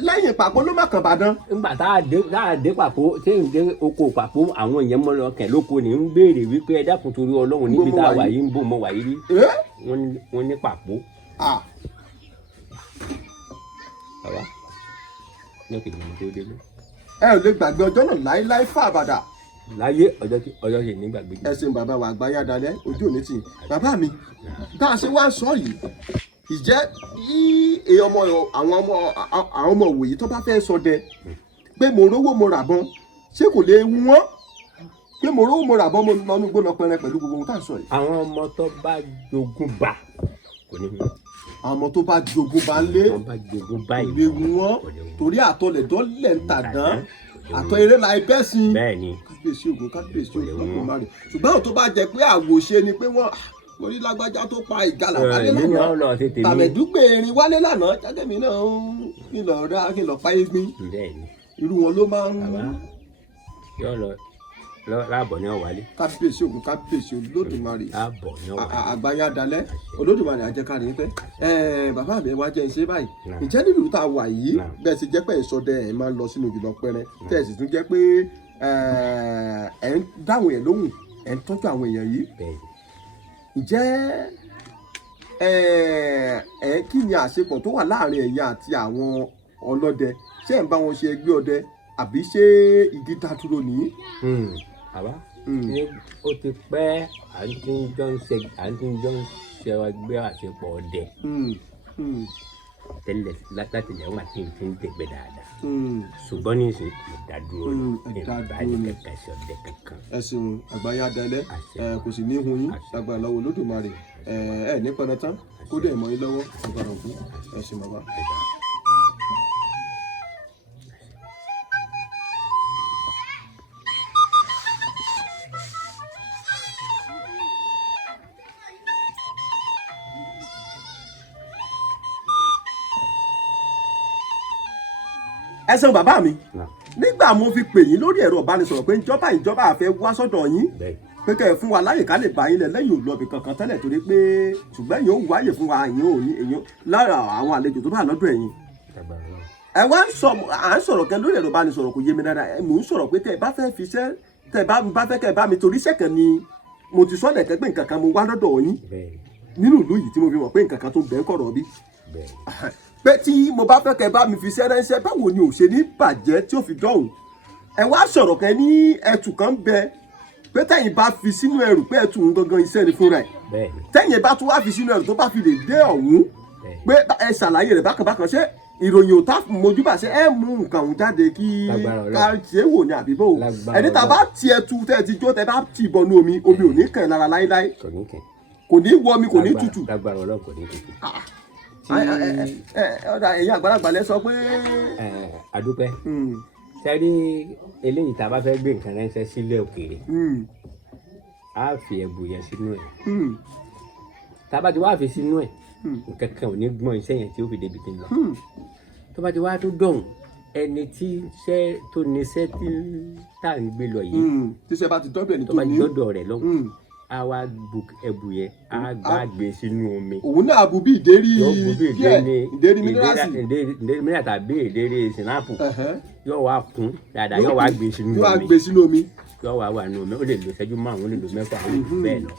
lẹ́yìn ìpàpò ló má kàn bàdán. nígbà tá a dé pàpò tí ń dé oko pàpò àwọn èèyàn mọ lọ kẹ lóko ní ń béèrè wípé ẹ dákun torí Ọlọ́run níbi tá a wà yìí ń bò mọ wà yìí rí wọ́n ní pàpò. bàbá ní òkè ìgbìmọ̀ tó dé mú. ẹ ò lè gbàgbé ọjọ́ náà láéláé fà bàdà. láyé ọjọ́ yìí ní gbàgbé. ẹ ṣeun bàbá wa àgbáyé adalẹ ojú òní tì bàbá mi bá a ṣe wá sọ yìí ìjẹ́ bí àwọn ọmọ òwòye tó bá fẹ́ ṣọdẹ pé mo rówó mo ràbọn ṣé kò lè wọ́n pé mo rówó mo ràbọn mo lọ́nu gbóná pẹrẹ pẹ̀lú gbogbo ohun tá à ń sọ yìí. àwọn ọmọ tó bá jogún bá kò ní wọ́n. àwọn ọmọ tó bá jogún bá ń lé kò lè wọ́n torí àtọlẹ̀dọ́lẹ̀ ń tà dán àtọ eré la ẹbẹ sí i kábíyèsí ògùn kábíyèsí ògùn má rè ṣùgbọ́n àwọn tó bá jẹ pé àwòṣe ni pé wọ́n mo rí lágbájá tó pa ìgalà wálé lánàá tàmẹ̀dúgbè erin wálé lánàá jágẹ̀mí náà kí n lọ rà kí n lọ pa egbin irú wọn ló máa ń. yóò lọ láàbọ̀ ní ọ̀wálé. kábíyèsí ògùn kábíyèsí olódùmarè láàbọ̀ ní ọ̀wálé. àgbáyé adalẹ̀ olódùmarè àjẹkárí ń fẹ́. bàbá mi wá jẹ́ ń ṣe báyìí ǹjẹ́ nílùú tá a wà yìí bẹ́ẹ̀ sì jẹ́ pé ìsọdẹ ẹ̀ máa ń lọ sínú ìjùlọ pẹrẹ tẹ́ ẹ̀ sì tún jẹ́ pé ẹ̀ ń dáhùn ẹ̀ lóhùn ẹ̀ ń tọ́jú àwọn èèyàn yìí. ǹjẹ́ kí ni àṣepọ̀ tó wà láàrin ẹ̀yin àti àwọn ọlọ́dẹ ṣé ẹ̀ ń bá wọn ṣe ẹgbẹ́ ọdẹ àbí ṣé igi dá dúró nìyí. àbá ó ti pẹ́ à ń tún jọ ń ṣe ẹgbẹ́ àṣepọ̀ ọdẹ tẹ́lẹ̀ láti lẹ́wọ̀n àti ìfín tẹ̀gbẹ́ dáadáa ṣùgbọ́n ní ìsìn ìdádúró ìbáyé kẹ̀kẹ́ ṣe ọdẹ kankan. ẹ ṣeun àgbáyé adalẹ kò sì ní hun yín lágbára lọ́wọ́ Olódùmarè ẹ ní pẹrẹ tán kó dé ìmọ̀ yín lọ́wọ́ agbára òkú ẹ ṣeun bàbá. ẹ ṣeun bàbá mi nígbà mo fi pè yín lórí ẹ̀rọ ìbánisọ̀rọ̀ pé ìjọba àfẹ́ wá sọ́dọ̀ yín pé kẹ́ ẹ fún wa láyè ká lè bá yín lẹ̀ lẹ́yìn òlọ́bì kankan tẹ́lẹ̀ torí pé ṣùgbọ́n èyàn ò wáyè fún wa èyàn lára àwọn àlejò tó bá lọ́dọ̀ ẹ̀yin. ẹ wá à ń sọ̀rọ̀ kẹ́ lórí ẹ̀rọ ìbánisọ̀rọ̀ kò yé mi dáadáa mò ń sọ̀rọ̀ pé tẹ́ ẹ bá fẹ́ fi iṣẹ́ tẹ́ ẹ bá fẹ́ kẹ́ ẹ bá mi torí iṣẹ́ kan ni mo ti sọ́dẹ̀ kẹ́ pé nǹkan kan mo wá lọ́dọ̀ yín nínú ìlú yìí tí mo fi mọ̀ pé nǹkan kan tó bẹ́ẹ̀ kọ̀rọ̀ bí. pé tí mo bá fẹ́ kẹ́ ẹ bá mi fi iṣẹ́ ránṣẹ́ báwo ni ò ṣe ní bàjẹ́ tí ó fi dọ̀hùn ẹ wá sọ̀rọ̀ kẹ́ ní ẹtù kan bẹ pé tẹ́yìn bá fi sínú ẹrù pé ẹtù ń gangan iṣẹ́ ni fúnra ẹ̀ tẹ́yìn bá tún wá fi sínú ẹrù tó bá fi lè dé ọ̀hún pé ẹ ṣàlàyé rẹ̀ bákan ṣé ìròyìn òtá mojúbà ṣe ẹ mú nǹkan òun jáde kí ká ṣe é wò ní àbíbò ẹni tá a bá ti ẹtù tẹ́ ẹ ti jó tẹ́ bá ti bọnú omi ò ní kàn lára láíláí kò ní wọ omi kò ní tutù. ọ̀dà ẹ̀yin àgbàlagbà lẹ sọ pé. àdúpẹ́ sẹ́rí eléyìí tá a bá fẹ́ gbé nǹkan ránṣẹ́ sílẹ̀ òkèèrè á fi ẹ̀bù yẹn sínú ẹ̀ tá a bá ti wá fi sínú ẹ̀ nǹkan kan ò ní gbọ́n iṣẹ́ yẹn tí ó fi débi tí ń lọ tó bá ti wá tó dọ̀hùn ẹni tí iṣẹ́ tó níṣẹ́ tí tá à ń gbé lọ yìí tíṣẹ́ bá ti dọ́dọ̀ ẹni tó bá ti dọ́dọ̀ rẹ̀ lọ́hùn á wá bu ẹ̀bù yẹn á gbé sínú omi. òun náà bu bí ìdérí ìdérí mínírà tàbí ìdérí sinapu yóò wá kún dáadáa yóò wá gbé sínú omi yóò wá wà nínú omi ó lè lo ìṣẹ́jú márùn-ún ó lè lo mẹ́fà ó lè lo bẹ́ẹ̀ lọ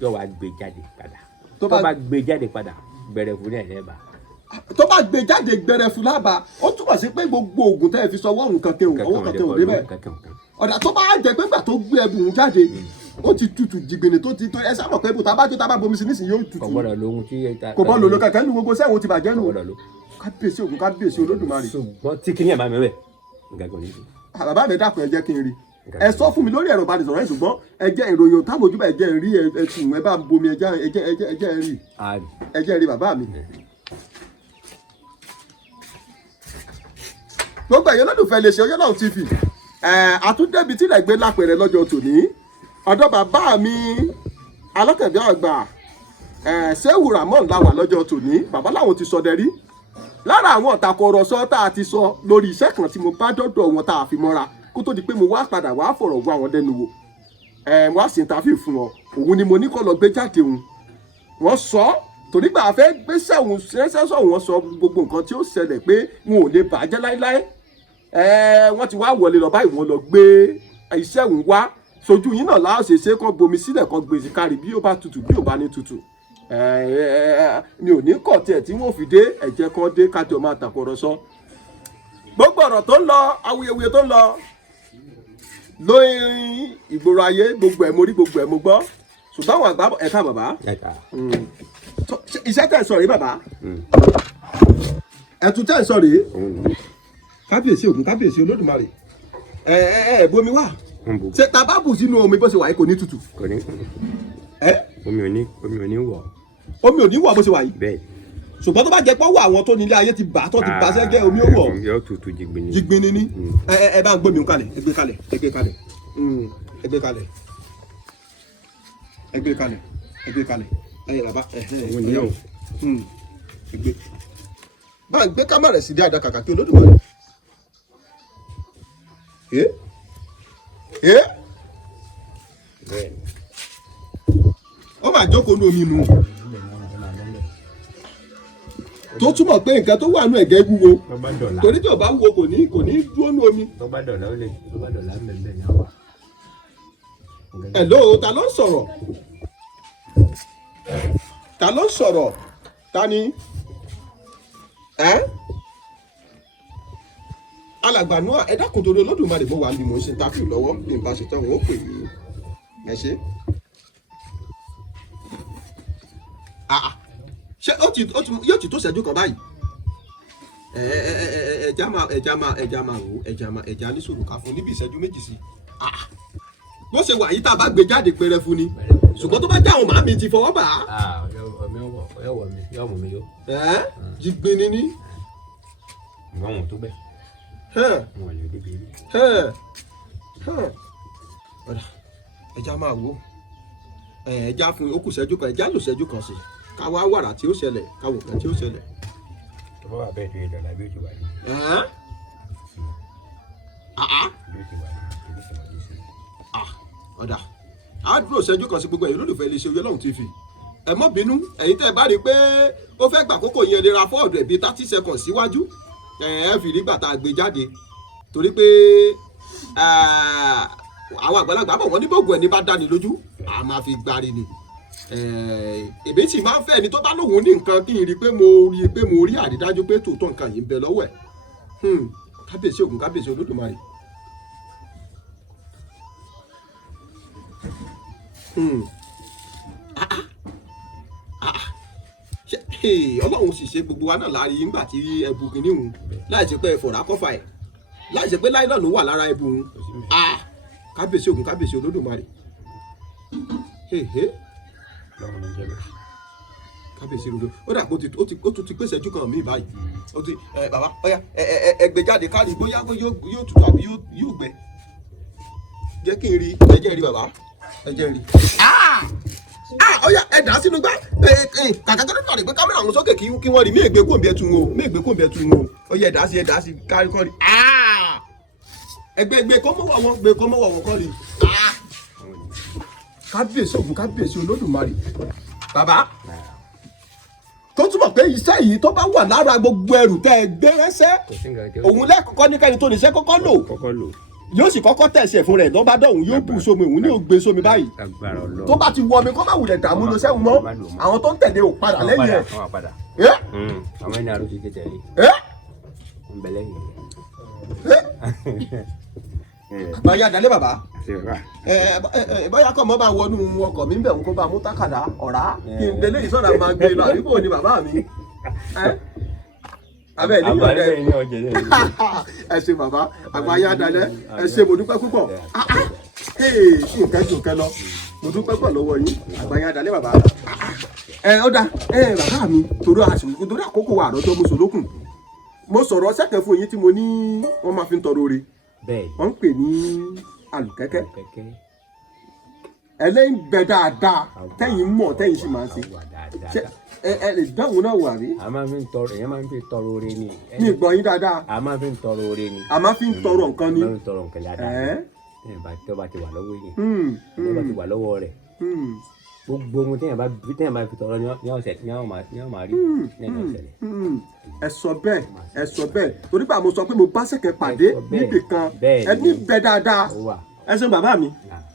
yóò wá gbé jáde padà tó bá gbé jáde padà gbẹrẹfu ní ẹ̀lẹ́bà. tó bá gbé jáde gbẹrẹfu lába ó túbọ̀ sí pé gbogbo oògùn tẹ́ ẹ fi sọwọ́ òun kankan ọwọ́ kankan ò débẹ̀ ọ̀dà tó bá jẹ́ pé gbà tó gbé ẹbùn jáde ó ti tutù jìgbìnì tó ti tó ẹ sábà pé ibùta bá jó tá bá bomi sí nísìnyí yóò tutù. kò gbọ́dọ̀ lóhun tí kò bọ́ lòlò kankan ní gbogbo sẹ́wọ̀n ti bàjẹ́ nù kábíyèsí ògùn kábíyèsí olódùmarè. ṣùgbọ́n tí kìnìún àbá mi bẹ̀ nǹkan kò ní í. bàbá mi dákun ẹ jẹ́ kí n rí ẹ sọ fún mi lórí ẹ̀rọ ìbánisọ̀rọ̀ ẹ ṣùgbọ́n ẹ jẹ́ ìròyìn òtá mojúbà ẹ jẹ́ rí ẹtù ẹ bá ń bomi ẹ jẹ́ rí bàbá mi. gbogbo ẹ̀yọ́ lọ́dúnfẹ́ lè ṣe Oyọ́lọ́run TV àtúndẹ́bi tí ilẹ̀ gbé lápẹ̀rẹ̀ lọ́jọ́ tòní ọ̀dọ̀ bàbá mi alákẹ̀bí àgbà Ṣéhù Ramon la wà lọ́jọ́ tòní bàbá làwọn ti sọdẹ rí lára àwọn ọ̀tàkọ̀rọ̀sọ tá a ti sọ lórí iṣẹ́ kan tí mo bá dọ́dọ̀ wọn tá a fi mọ́ra kó tó di pé mo wá padà wá fọ̀rọ̀ wọ àwọn dẹnu wò wọ́n á sì ń tàfí fún wọn òun ni mo ní kọ́ lọ gbé jáde òun wọ́n sọ torí gbà fẹ́ gbé sẹ́wọ̀n ṣẹ́ṣẹ́ wọn sọ gbogbo nǹkan tí ó ṣẹlẹ̀ pé wọn ò lè bàjẹ́ láíláí wọ́n ti wá wọlé lọ báyìí wọ́n lọ gbé iṣẹ́ òun wá sojú yín náà láà ṣe ṣe kán bomi sílẹ̀ kán gbèsè kárí bí ó bá tutù bí ó bá ní tutù mi ò ní kọ̀ tiẹ̀ tí wọ́n fi dé ẹ̀jẹ̀ kan dé kájọ máa tàkùrọ̀sọ gbogbo ọ̀rọ̀ tó ń lọ awuyewuye tó ń lọ lórí ìgboro ayé gbogbo ẹ̀ mo rí gbogbo ẹ̀ mo gbọ́ ṣùgbọ́n àwọn àgbà ẹ̀ka bàbá iṣẹ́ tẹ̀ ń sọ rèé bàbá ẹ̀tún tẹ̀ ń sọ rèé kábíyèsí ògùn kábíyèsí olódùmarè bomi wá ṣe tá a bá bù sínú omi bó ṣe wà yìí kò ní tutù. kò ní omi ò ní wọ̀. omi ò ní wọ̀ bó ṣe wà yìí. bẹ́ẹ̀ ṣùgbọ́n tó bá jẹ́ pọ́wọ́ àwọn tó nílé ayé ti bà tó ti bà sẹ́gẹ́ omi ó wọ̀. yóò tutù jìgbìnì. jìgbìnì ni ẹ bá ń gbé mi kalẹ̀ ẹ gbé kalẹ̀ ẹ gbé kalẹ̀ ẹ gbé kalẹ̀ ẹ gbé kalẹ̀ ẹ gbé kalẹ̀ ẹ yẹ bàbá ẹ gbé. bá ń gbé kámẹ́rà sí dé àdàkàkà kí olódùmarè. ó máa jókòó ní omi nù tó túmọ̀ pé nǹkan tó wà nù ẹ̀gẹ́ wúwo torí tí ò bá wúwo kò ní dúró ní omi. tó bá dọ̀là ó lè tó bá dọ̀là mẹ́mẹ́ ní àwa. hello ta ló ń sọ̀rọ̀ ta ló ń sọ̀rọ̀ ta ni alàgbà náà ẹ dákun torí Olódùmarè mo wà ní mò ń ṣe interview lọ́wọ́ bí n bá ṣe tán wọn ó pè mí ẹ ṣe. ṣé yóò ti tó ṣẹ́jú kan báyìí ẹja ní sùúrù ká fún níbi ìṣẹ́jú méjì sí bó ṣe wà yìí tá a bá gbé jáde pẹrẹ fún ni ṣùgbọ́n tó bá jẹ́ àwọn màámi ti fọwọ́ bà á. yóò mú mi yó. jìgbìnì ni. ìwọ̀n wọn tó bẹ́ẹ̀. wọn lè débi rí. ẹja máa wo ẹja fún ó kù ṣẹ́jú kan ẹja lò ṣẹ́jú kan sí ká wá wàrà tí ó ṣẹlẹ̀ ká wò kan tí ó ṣẹlẹ̀. tó bá wà bẹ́ẹ̀ tó yẹ dọ̀là bí ó ti wà yìí. ọ̀dà á dúró ṣẹ́jú kan sí gbogbo ẹ̀yin olólùfẹ́ iléeṣẹ́ Oyè Ọlọ́run TV ẹ mọ́ bínú ẹ̀yin tẹ́ ẹ bá rí i pé ó fẹ́ gbà àkókò yẹn lè ra fọ́ọ̀dù ẹ̀ bíi 30 seconds síwájú ẹ fi rí gbà tá a gbé jáde torí pé àwọn àgbàlagbà bọ̀ wọ́n ní gbogbo ẹni bá dáni lójú a máa fi gbárí ni èmi sì máa ń fẹ́ ẹni tó bá lóhùn ní nǹkan kí n rí i pé mo rí àrídájú pé tòótọ́ nǹkan yìí ń bẹ lọ́wọ́ ẹ̀ kábíyèsí Ògún kábíyèsí Olódùmarè. Ọlọ́run sì ṣe gbogbo wa náà láàrin yín gbà tí ẹbu kìíní hùn láì ṣe pé ẹ̀fọ̀rà kọ́fà ẹ̀ láì ṣe pé láìlọ́ọ̀nù wà lára ẹbu hùn kábíyèsí Ògún kábíyèsí Olódùmarè. Kábíyèsí rodo ó dà pé ó tún ti pèsè ẹjú kan mí báyìí ó ti bàbá ọyá ẹgbẹ́ jáde káàdì bóyá yóò tutù àbí yóò gbẹ jẹ́ kí n rí ẹjẹ́ rí bàbá ẹjẹ́ rí. Ọyá ẹ dà sínú gbá kàkà tó tọ̀rọ̀ pé kámẹ́rà àwọn sókè kí wọ́n rí mí ègbé kò ń bí ẹtù wọn o mí ègbé kò ń bí ẹtù wọn o ọyá ẹ dà sí kárí kọ́ rí ẹgbẹ́ kọ́ mọ́wọ́ wọn gbé kọ́ mọ́wọ́ wọn kọ́ rí. Kábíyèsí Ògún kábíyèsí Olódùmarè bàbá tó túmọ̀ pé iṣẹ́ yìí tó bá wà lára gbogbo ẹrù tẹ́ ẹ gbé rẹ́sẹ́ òun lẹ́ẹ̀kọ́kọ́ ní kẹ́ni tó níṣẹ́ kọ́kọ́ lò yóò sì kọ́kọ́ tẹ̀sí ẹ̀ fún rẹ̀ lọ́ba dọ̀hún yóò bù sómi òun ní ò gbé sómi báyìí tó bá ti wọ omi kọ́ bá wulẹ̀ dààmú lọ sẹ́wọ̀n mọ́ àwọn tó ń tẹ̀lé ò padà lẹ́yìn ẹ̀. àwọn ẹni àrùn ti tẹ̀lé ń bẹ lẹ́yìn àgbáyé adalé bàbá bóyá kọ́ mọ́ bá wọnú ọkọ̀ mi ń bẹ̀ ń kó bá mú tákàdá ọ̀rá kí n délé ìsọ̀rọ̀ máa gbé lọ àbíkò ni bàbá mi abẹ́ ní ọ̀dẹ ẹ ṣe bàbá àgbáyé adalé ẹ ṣe mo dúpẹ́ púpọ̀ nǹkan lọ mo dúpẹ́ pọ̀ lọ́wọ́ yín àgbáyé adalé bàbá ó dá bàbá mi torí àkókò wa àròjọ mo sòlókùn mo sọ̀rọ̀ sẹ́kẹ̀ fún yín tí mo ní wọ́n máa fi ń tọrọ oore wọ́n ń pè ní alùkẹ́kẹ́ ẹlẹ́yìn bẹ dáadáa tẹ́yìn mọ̀ tẹ́yìn sì máa ń ṣe ẹ lè dáhùn náà wà rí. a máa fi ń tọrọ èèyàn máa ń fi tọrọ oore ni. ní ìgbọ́ yín dáadáa. a máa fi ń tọrọ oore ni. a máa fi ń tọrọ nǹkan ni. a máa fi ń tọrọ nǹkan dáadáa. tó bá ti wà lọ́wọ́ yìí tó bá ti wà lọ́wọ́ rẹ̀ gbogbo ohun téèyàn bá fi tọrọ ní ọ̀sẹ̀ ní àwọn máa rí nínú ọ̀sẹ̀ rẹ̀. ẹ sọ bẹ́ẹ̀ torí bá mo sọ pé mo bá ṣẹ̀kẹ̀ pàdé níbì kan ẹ ní bẹ dáadáa ẹ ṣeun bàbá mi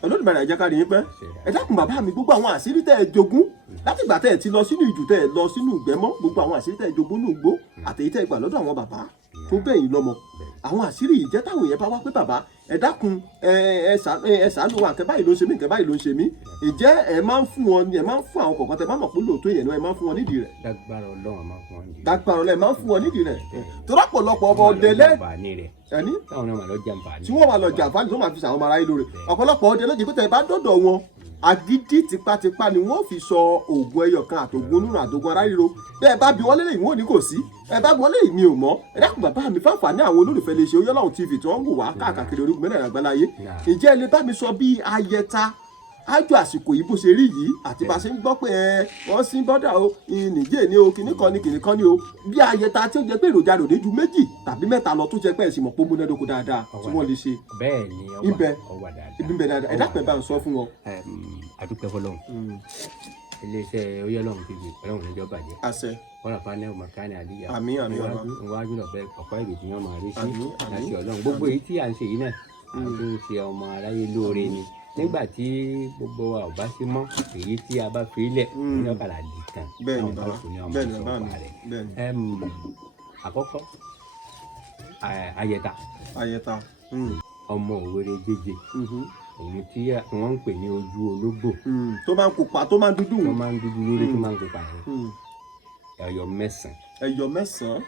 Olódùmarè ẹ jẹ́ ká rí yín pẹ́ ẹ dákun bàbá mi gbogbo àwọn àṣírí tẹ́ ẹ jogún láti ìgbà tẹ́ ẹ ti lọ sínú ìjù tẹ́ ẹ lọ sínú ìgbẹ́mọ́ gbogbo àwọn àṣírí tẹ́ ẹ jogún ní ìgbó àtẹ̀yí tẹ́ ẹ gbà lọ́dọ̀ àwọn bàbá tó bẹ̀yìn lọ́mọ àwọn àṣírí yìí jẹ́ táwọn èèyàn bá wá pé bàbá ẹ dákun ẹ ṣàánú wa nǹkan báyìí ló ń ṣe mí nǹkan báyìí ló ń ṣe mí ìjẹ́ ẹ máa ń fún wọn ẹ máa ń fún àwọn kọ̀ọ̀kan tẹ máa mọ̀ pé lóòótọ́ èèyàn náà ẹ máa ń fún wọn nídìí rẹ̀. Lágbára Ọlọ́run máa ń fún wọn nídìí rẹ̀. Lágbára Ọlọ́run máa ń fún wọn nídìí rẹ̀ torí ọ̀pọ̀lọpọ̀ ọmọ ọdẹ ẹni táwọn náà máa lọ jàǹfààní tí wọ́n máa lọ jàǹfààní tó máa fi ṣàwọn ọmọ aráyé lóore ọ̀pọ̀lọpọ̀ ọdẹ lójijì pé tẹ bá dọ́dọ̀ wọn agídí tipátipá ni wọ́n fi sọ oògùn ẹyọ kan àtògùn nínú àtògùn aráyé ro bẹ́ẹ̀ bá bi wọ́n lélẹ́yìn wọn ò ní kò sí ẹ bá bi wọ́n lélẹ́yìn mi ò mọ̀ ẹ dákun bàbá mi fáfàní àwọn olólùfẹ́ lè ṣe Oyè Ọlọ́run TV tí wọ́n ń wò wá káàkiri orígun mẹ́rin àgbáláyé ǹjẹ́ ẹ lè bá mi sọ bí ayẹta ájò àsìkò yìí bó ṣe rí yìí àti bá ṣe ń gbọ́ pé wọ́n sin bọ́dà o nìjẹ́ ni o kìnnìkan ni o bí ayẹta tí ó jẹ́ pé èròjà rò ní ju 2 tàbí 3 lọ tó jẹ́ pé ẹ̀sìn mọ̀ pé ó múnádóko dáadáa tí wọ́n lè ṣe. bẹ́ẹ̀ ni ọwà dáadáa ibẹ̀ dáadáa ẹ̀dá pẹ̀ bá ń sọ fún wọn. adúpẹ́ fọlọ́run iléeṣẹ́ Oyè Ọlọ́run TV Ọlọ́run níjọ́ bàjẹ́. àṣẹ. wọ́n rà fáwọn ẹ̀wọ̀n kan ní àlíyá. àmín wájú náà bẹ́ẹ̀ ọ̀pọ̀ èrè tí wọ́n máa rí sí láti Ọlọ́run gbogbo èyí tí à ń ṣe yìí náà à ń fi ń ṣe ọmọ aráyé lóore ni nígbà tí gbogbo wa ò bá sí mọ́ èyí tí a bá fi lẹ̀ ní ọ̀kadà lè kàn bẹ́ẹ̀ni bàbá bẹ́ẹ̀ni àkọ́kọ́ ayẹta ọmọ Òwèrè jẹjẹ òun tí wọ́n ń pè ní ojú ológbò tó máa ń pupa tó máa ń dúdú lórí tó máa ń pupa yẹn ẹyọ 9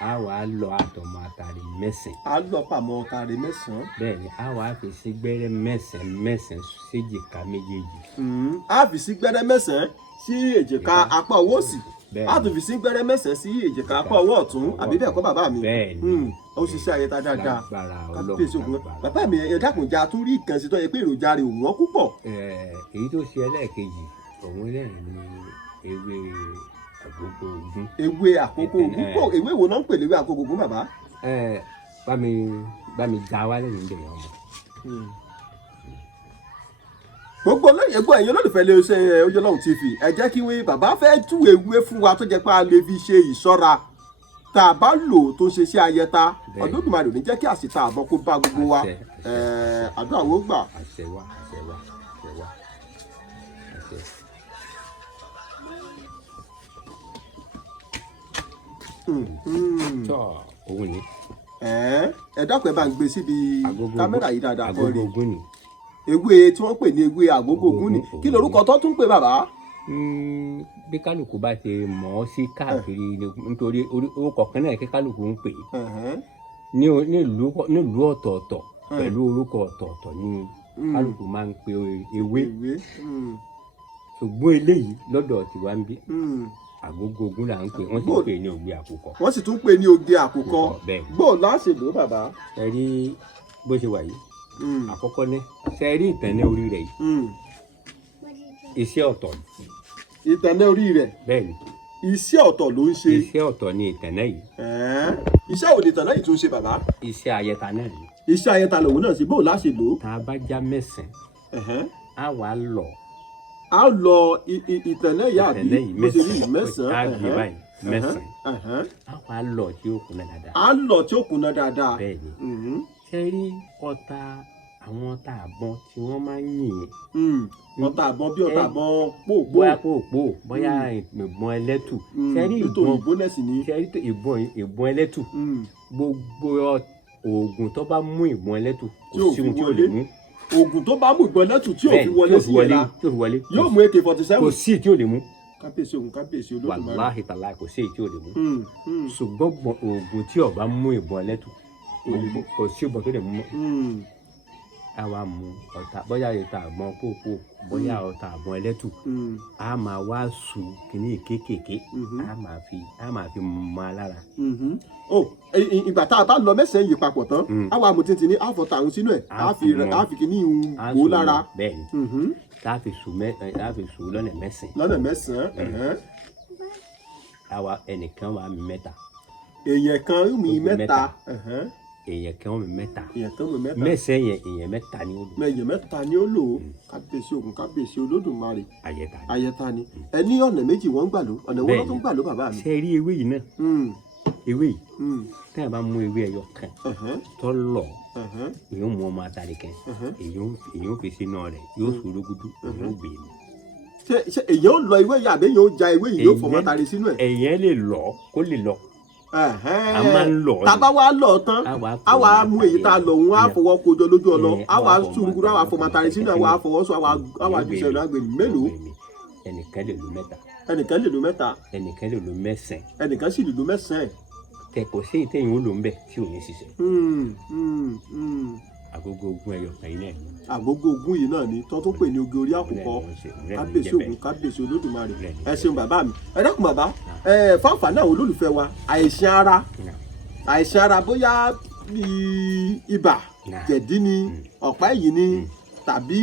a wà á lọ àtọmọ àtàrí 9. a lọ pàmò àtàrí 9. bẹ́ẹ̀ni a wà á fi sí gbẹ́rẹ́ 9 séjìká méjèèjì. a fi sí gbẹ́rẹ́ 9 sí èjìká apá ọwọ́ òsì a tún fi sí gbẹ́rẹ́ 9 sí èjìká apá ọwọ́ ọ̀tún àbí bẹ́ẹ̀ kọ́ bàbá mi. bẹ́ẹ̀ni ó ṣiṣẹ́ ayẹta dáadáa kábíyèsí Ògún bàbá mi ẹ dákunjà tún rí ìkànsí tó yẹ pé èròjà rẹ̀ ò wọ́n púpọ̀. èyí tó ṣe ẹlẹ́ẹ̀kejì òun lẹ́yìn ní ewé àkókò Ògún. ewé àkókò Ògún ewé wo náà ń pè léwé àkókò Ògún bàbá. bá mi bá mi já wálé níbẹ̀ yẹn ọmọ. gbogbo olóyè gbọ́ ẹ̀yin olólùfẹ́ lè ṣe Ojúlọ́run TV ẹ jẹ́ kí wọ́n bàbá fẹ́ tú ewé fún wa tó jẹ́ pé a lè fi ṣe ìṣọ́ra tá a bá lò tó ń ṣe sí ayẹta Olódùmarè ò ní jẹ́ kí àṣìta àbọ̀ kó bá gbogbo wa àdúrà wo gbà. àṣẹ wa àṣẹ wa àṣẹ wa àṣẹ. tọ́ òun ni. ẹ dákun ẹ bá ń gbé síbi kámẹ́rà yìí dáadáa kọ́ rí agogo ogun ni. ewé tí wọ́n pè ní ewé àgógó ogun ni kí lorúkọ tó tún pè bàbá. bí kálukú bá ti mọ̀ ọ́ sí káàkiri nítorí orúkọ kan náà kí kálukú ń pè é nílùú ọ̀tọ̀ọ̀tọ̀ pẹ̀lú orúkọ ọ̀tọ̀ọ̀tọ̀ ni kálukú máa ń pe ewé ṣùgbọ́n eléyìí lọ́dọ̀ tiwa ń bí àgógó ogun là ń pè wọ́n sì ń pè ní oge àkùkọ. wọ́n sì tún pè ní oge àkùkọ gbọ́ láṣẹ ló bàbá. ẹ rí bó ṣe wà yìí àkọ́kọ́ ní ṣe rí ìtànná orí rẹ̀ yìí iṣẹ́ ọ̀tọ̀ ni. ìtànná orí rẹ̀ bẹ́ẹ̀ ni iṣẹ́ ọ̀tọ̀ ló ń ṣe. iṣẹ́ ọ̀tọ̀ ni ìtànná yìí. iṣẹ́ wo ni ìtànná yìí tún ṣe bàbá. iṣẹ́ ayẹta náà ni. iṣẹ́ ayẹta lòun náà ṣe bó láṣẹ lò. tá a bá já mẹ́sàn-án á wàá lọ. a lọ ìtànná yìí àbí bó ṣe rí mẹ́sàn-án. á gbé báyìí mẹ́sàn-án á wàá lọ tí ó kúnná dáadáa. á lọ tí ó kúnná dáadáa. bẹ́ẹ̀ ni ṣe rí ọta àwọn ọta àbọn tí wọ́n máa ń yìn yẹn. ọta àbọn bí ọta àbọn pòpò. bóyá pòpò bóyá ìbọn ẹlẹ́tù. ṣe rí ìbọn ẹlẹ́tù gbogbo oògùn tó bá mú ìbọn ẹlẹ́tù kò sí ohun tí ò lè mú. oògùn tó bá mú ìbọn ẹlẹ́tù tí ò fi wọlé sí ẹ̀la yóò mú AK-47. kò sí tí ò lè mú. kábíyèsí òun kábíyèsí Olódùmarè. wàláhì tàlá kò sí tí ò lè mú. ṣùgbọ́n oògùn tí ó bá mú ìbọn ẹlẹ́tù kò sí ìbọn tó lè mú. a wá mú ọ̀tá bóyá ọ̀tá àbọn pòpò bóyá ọ̀tá àbọn ẹlẹ́tù a máa wá su kìíní kéékèèké a máa fi mọ alára. ìgbà tá a bá lọ mẹ́sàn-án yìí papọ̀ tán a wá mú títí ní àfọ̀tà àrùn sínú ẹ̀ a fi kìíní wò lára. bẹ́ẹ̀ni tá a fi sùn lọ́nà mẹ́sàn-án. lọ́nà mẹ́sàn-án. àwa ẹnìkan wà mí mẹ́ta. èèyàn kan mi mẹ́ta. èèyàn kan mi mẹ́ta. èèyàn kan mi mẹ́ta. mẹ́sàn-án yẹn èèyàn mẹ́ta ni ó lò. èèyàn mẹ́ta ni ó lò ó kábíyèsí ògùn kábíyèsí Olódùmarè. ayẹta ni ẹ ní ọ̀nà méjì wọ́n ń gbà ló ọ̀nà wo ló tún gbà ló bàbá mi. ṣe rí ewé yìí náà ewé yìí tí a bá mú ewé ẹyọ kan tó lọ èèyàn mú ọmọ àtàrí kan èèyàn fi sínú rẹ̀ yóò sọ̀rọ̀ gudu èèyàn gbé mi. ṣe èèyàn ó lọ ewé yìí àbí èèyàn ó ja ewé yìí yóò fọmọ àtàrí sínú ẹ̀. èèyàn lè lọ kó lè lọ. a máa ń lọ. tábà wá lọ tán a wá mú èyí tá a lọ òun á fọwọ́ kojọ lójú ọlọ a wá sùrùkúrú a wá fọmọ àtàrí sínú ẹ̀ a fọwọ́ sọ a wá ju ìṣẹ̀lẹ̀ àgbèrè mélòó. ẹnìkan lè lo mẹ́ta. ẹnìkan lè lo mẹ́ta. ẹnìkan lè lo mẹ́sàn-án. ẹnìkan sì lè lo mẹ́sàn-án. kẹ̀kọ́ sí ìtẹ̀yìn ó lò ń bẹ̀ tí ò ní ṣiṣẹ́. àgógó ogun ẹyọ kan yìí náà ni. àgógó ogun yìí náà ni tó tún pè ní oge orí àkùkọ kábíyèsí ògùn kábíyèsí Olódùmarè. ẹ ṣeun bàbá mi ẹ dákun bàbá fáfà náà olólùfẹ́ wa àìsàn ara bóyá bíi ibà jẹ̀dí ni ọ̀pá ẹ̀yìn ni tàbí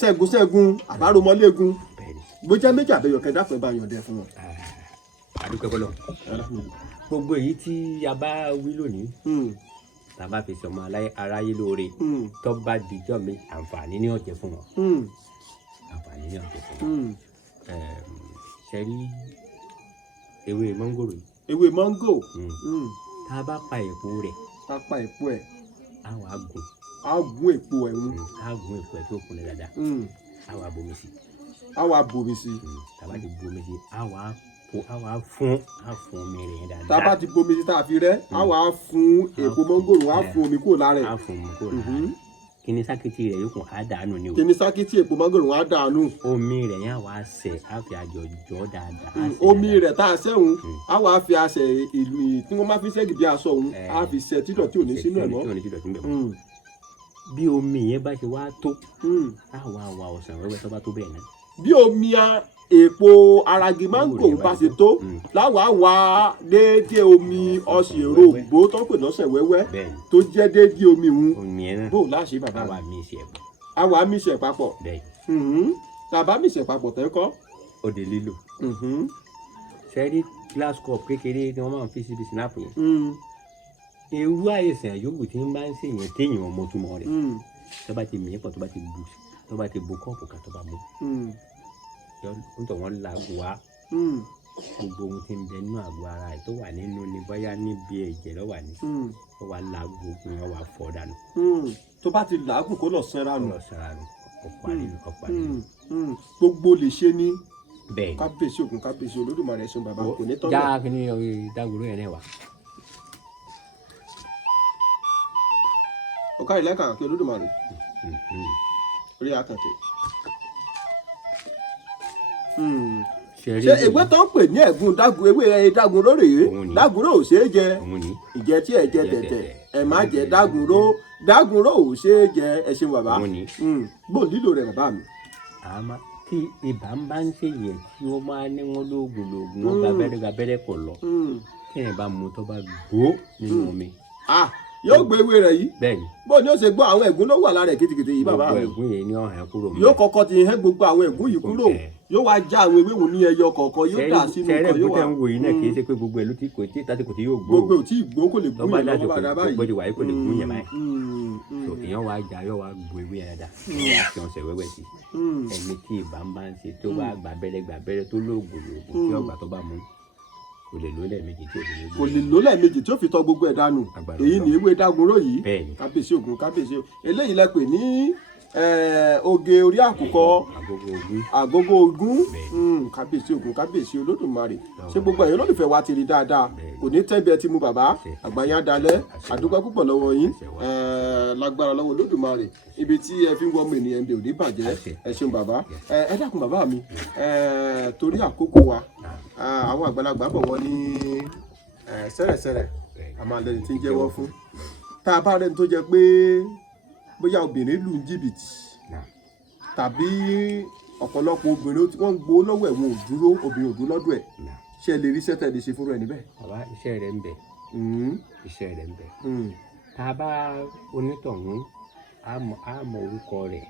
ṣẹ́gun àbáromọléegun bó jẹ́ méjì àbẹ̀yọ̀ kẹ́ dákun ẹ bá yọ̀ǹda fún wọn. àdúgbò bọ́lọ̀ gbogbo èyí tí a bá wí lónìí tá a bá fi sọmọ aráyé lóore tó bá dijọ́ mi àǹfààní ní ọ̀jẹ̀ fún wọn. àǹfààní ní ọ̀jẹ̀ fún wọn. ṣe rí ewé mọ́ngòrò yìí. ewé mọ́ngò. tá a bá pa èpo rẹ̀. tá a pa èpo ẹ̀. a wà á gùn. a gún èpo ẹ̀ ń. a gún èpo ẹ̀ tó kún dáadáa. a wà á bomi sí. a wà á bomi sí. tá a bá ti bomi sí a wà á fún omi rẹ̀ yẹn dáadáa. tá a bá ti bomi sí tá a fi rẹ́ a wà á fún èpo mọ́ngòrò a fún omi kúrò lára ẹ̀. a fún omi kúrò lára ẹ̀. kíni sákìtì rẹ̀ yóò kún á dànù ni o. kíni sákìtì èpo mọ́ngòrò á dànù. omi rẹ̀ yẹn wà á sẹ̀ á fi àjọ jọ dáadáa. omi rẹ̀ tá a sẹ́hun á wà á fi àṣẹ ìlú tí wọ́n máa fi ṣẹ́gi bí aṣọ òun á fi ṣẹ títọ̀ tí ò ní sínú ẹ̀ mọ́. bí omi yẹn bá ṣe wá tó á wà ọ̀sán wẹ́wẹ́ tó bá tó bẹ́ẹ̀ náà. bí omi èpo aragi máńgò bá ṣe tó láwàá wá déédéé omi ọsàn èrò ògbó tó ń pè lọ́sẹ̀ wẹ́wẹ́ tó jẹ́ déédéé omi òun bó láṣẹ bàbá wa àwa mí ṣe papọ̀ tàbá mí ṣe papọ̀ tẹ́kọ́. ó di lílò sẹ́rí glass cup kékeré ni wọ́n máa ń fi síbi sinapu yẹn irú àìsàn yòówù tí ń bá ń ṣèyàn téèyàn ọmọ túmọ̀ rẹ̀ tó bá ti mìíràn pọ̀ tó bá ti bu kọ́ọ̀pù kan tó bá mú nítorí wọ́n làágùn wá gbogbo ohun tí ń bẹ nínú àgọ́ ara ẹ̀ tó wà nínú ni bóyá níbi ẹ̀jẹ̀ ló wà ní ó wà làágùn ogun yẹn wà fọ́ dànù. tó bá ti làágùn kó lọ sanra nù. ọ̀pá nínú. gbogbo lè ṣe ní bẹ́ẹ̀ kábíyèsí ògùn kábíyèsí olódùmarè ẹ̀sùn bàbá kò ní tọ́lọ̀. já kí ni dágbòrò yẹn náà wà. ọ̀ká ìlẹ́ kàkà kí olódùmarè orí àkàtì. ṣe ewé tó ń pè ní ẹ̀gún dágun ewé dágun lórí dágunró ò ṣeé jẹ ìjẹ tí ẹ jẹ tẹ̀tẹ̀ ẹ má jẹ dágunró ò ṣeé jẹ ẹ ṣeun bàbá bó nílò rẹ bàbá mi. àmọ́ tí ibà ń bá ń ṣèyẹn tí ó máa ní wọn lóògùn wọn gba abẹ́rẹ́ kọ̀ lọ kí ẹ bá mu tó bá gbó nínú omi. yóò gbé ewé rẹ yìí bẹ́ẹ̀ni bó ni ó ṣe gbọ́ àwọn ẹ̀gún ló wà lára ẹ̀ kìtìkìtì yìí bàbá mi. gbogbo ẹ̀gún yẹn ni ọ̀hún kúrò mi. yóò kọ́kọ́ ti hẹ́ gbogbo àwọn ẹ̀gún yìí kúrò yóò wá já àwọn ewé wò ní ẹyọ kọ̀ọ̀kan yóò dà sínú ọkọ̀ yóò wá. tẹ́rẹ̀ ń wo yìí náà kì í ṣe pé gbogbo ẹ̀ ló ti kò tí tásìkò tí yóò gbó. gbogbo tí gbó kò lè gún yẹn lọ́wọ́ bàdá báyìí. gbogbo ìwà yìí kò lè gún yẹn báyìí. èèyàn wá já yóò wá gbó ewé yẹn dáadáa yóò fi ọṣẹ wẹ́wẹ́ sí ẹni tí ìbá ń bá ń ṣe tó bá gbàbẹ́rẹ́ tó lóògùn tí ọgbà tó bá mú kò lè lò lẹ́ẹ̀mejì tí ó fi tọ́ gbogbo ẹ̀ dànù èyí ni ewé dágunró yìí kábíyèsí ògùn kábíyèsí eléyìí lẹ pè ní oge orí àkùkọ àgógó ogún kábíyèsí ògùn kábíyèsí olódùmarè ṣé gbogbo ẹ̀yin olólùfẹ́ wa ti rí dáadáa kò ní tẹ́ bí ẹ ti mú bàbá àgbáyé dalẹ̀ àdúgbò púpọ̀ lọ́wọ́ yín lágbára lọ́wọ́ olódùmarè ibi tí ẹ fi ń wọ́ ọmọ ènìyàn ń bẹ òní bàjẹ́ ẹ ṣeun bàbá ẹ dákun bàbá mi torí àkókò wa àwọn àgbàlagbà bọ̀ wọ́n ní sẹ́rẹ̀sẹ́rẹ̀ àmọ́ àlẹ́ tí ń jẹ́wọ́ fún tá a bá rẹ́ni tó jẹ́ pé bóyá obìnrin lù ń jìbìtì tàbí ọ̀pọ̀lọpọ̀ obìnrin wọ́n ń gbowó lọ́wọ́ ẹ̀ wọn ò dúró obìnrin ò dúró lọ́dọ̀ ẹ̀ ṣé ẹ lè rí sẹ́tẹ̀ lè ṣe fúnra ẹ̀ níbẹ̀. bàbá iṣẹ́ rẹ̀ ń bẹ tá a bá onítọ̀hún a mọ orúkọ rẹ̀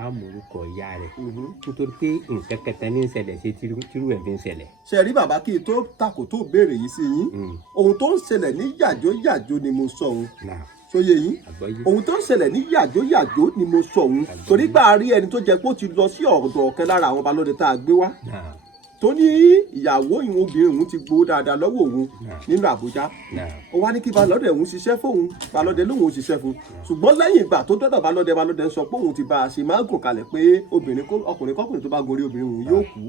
a mọ orúkọ ìyá rẹ̀ nítorí pé nǹkan kẹta ní ń ṣẹlẹ̀ sí tírú ẹ̀ fi ń ṣẹlẹ̀. ṣe rí bàbá kí n tó takò tó béèrè yìí sí yín ohun tó ń ṣẹlẹ̀ ní yàjóyàjó ni mo sọ òun sóye yín ohun tó ń ṣẹlẹ̀ ní yàjóyàjó ni mo sọ òun torí gbà á rí ẹni tó jẹ́ pé ó ti lọ sí ọ̀dọ̀ ọ̀kan lára àwọn balọ̀dẹ tá a gbé wá tó ní ìyàwó ìwọ̀n obìnrin òun ti gbowó dáadáa lọ́wọ́ òun nínú Àbújá ó wá ní kí balọ̀dẹ òun ṣiṣẹ́ fóun balọ̀dẹ lóun ò ṣiṣẹ́ fún ṣùgbọ́n lẹ́yìn ìgbà tó dọ́dọ̀ balọ̀dẹ sọ pé òun ti bá a ṣe máa ń gùn kalẹ̀ pé ọkùnrin kọ́kùnrin tó bá gorí obìnrin òun yóò kú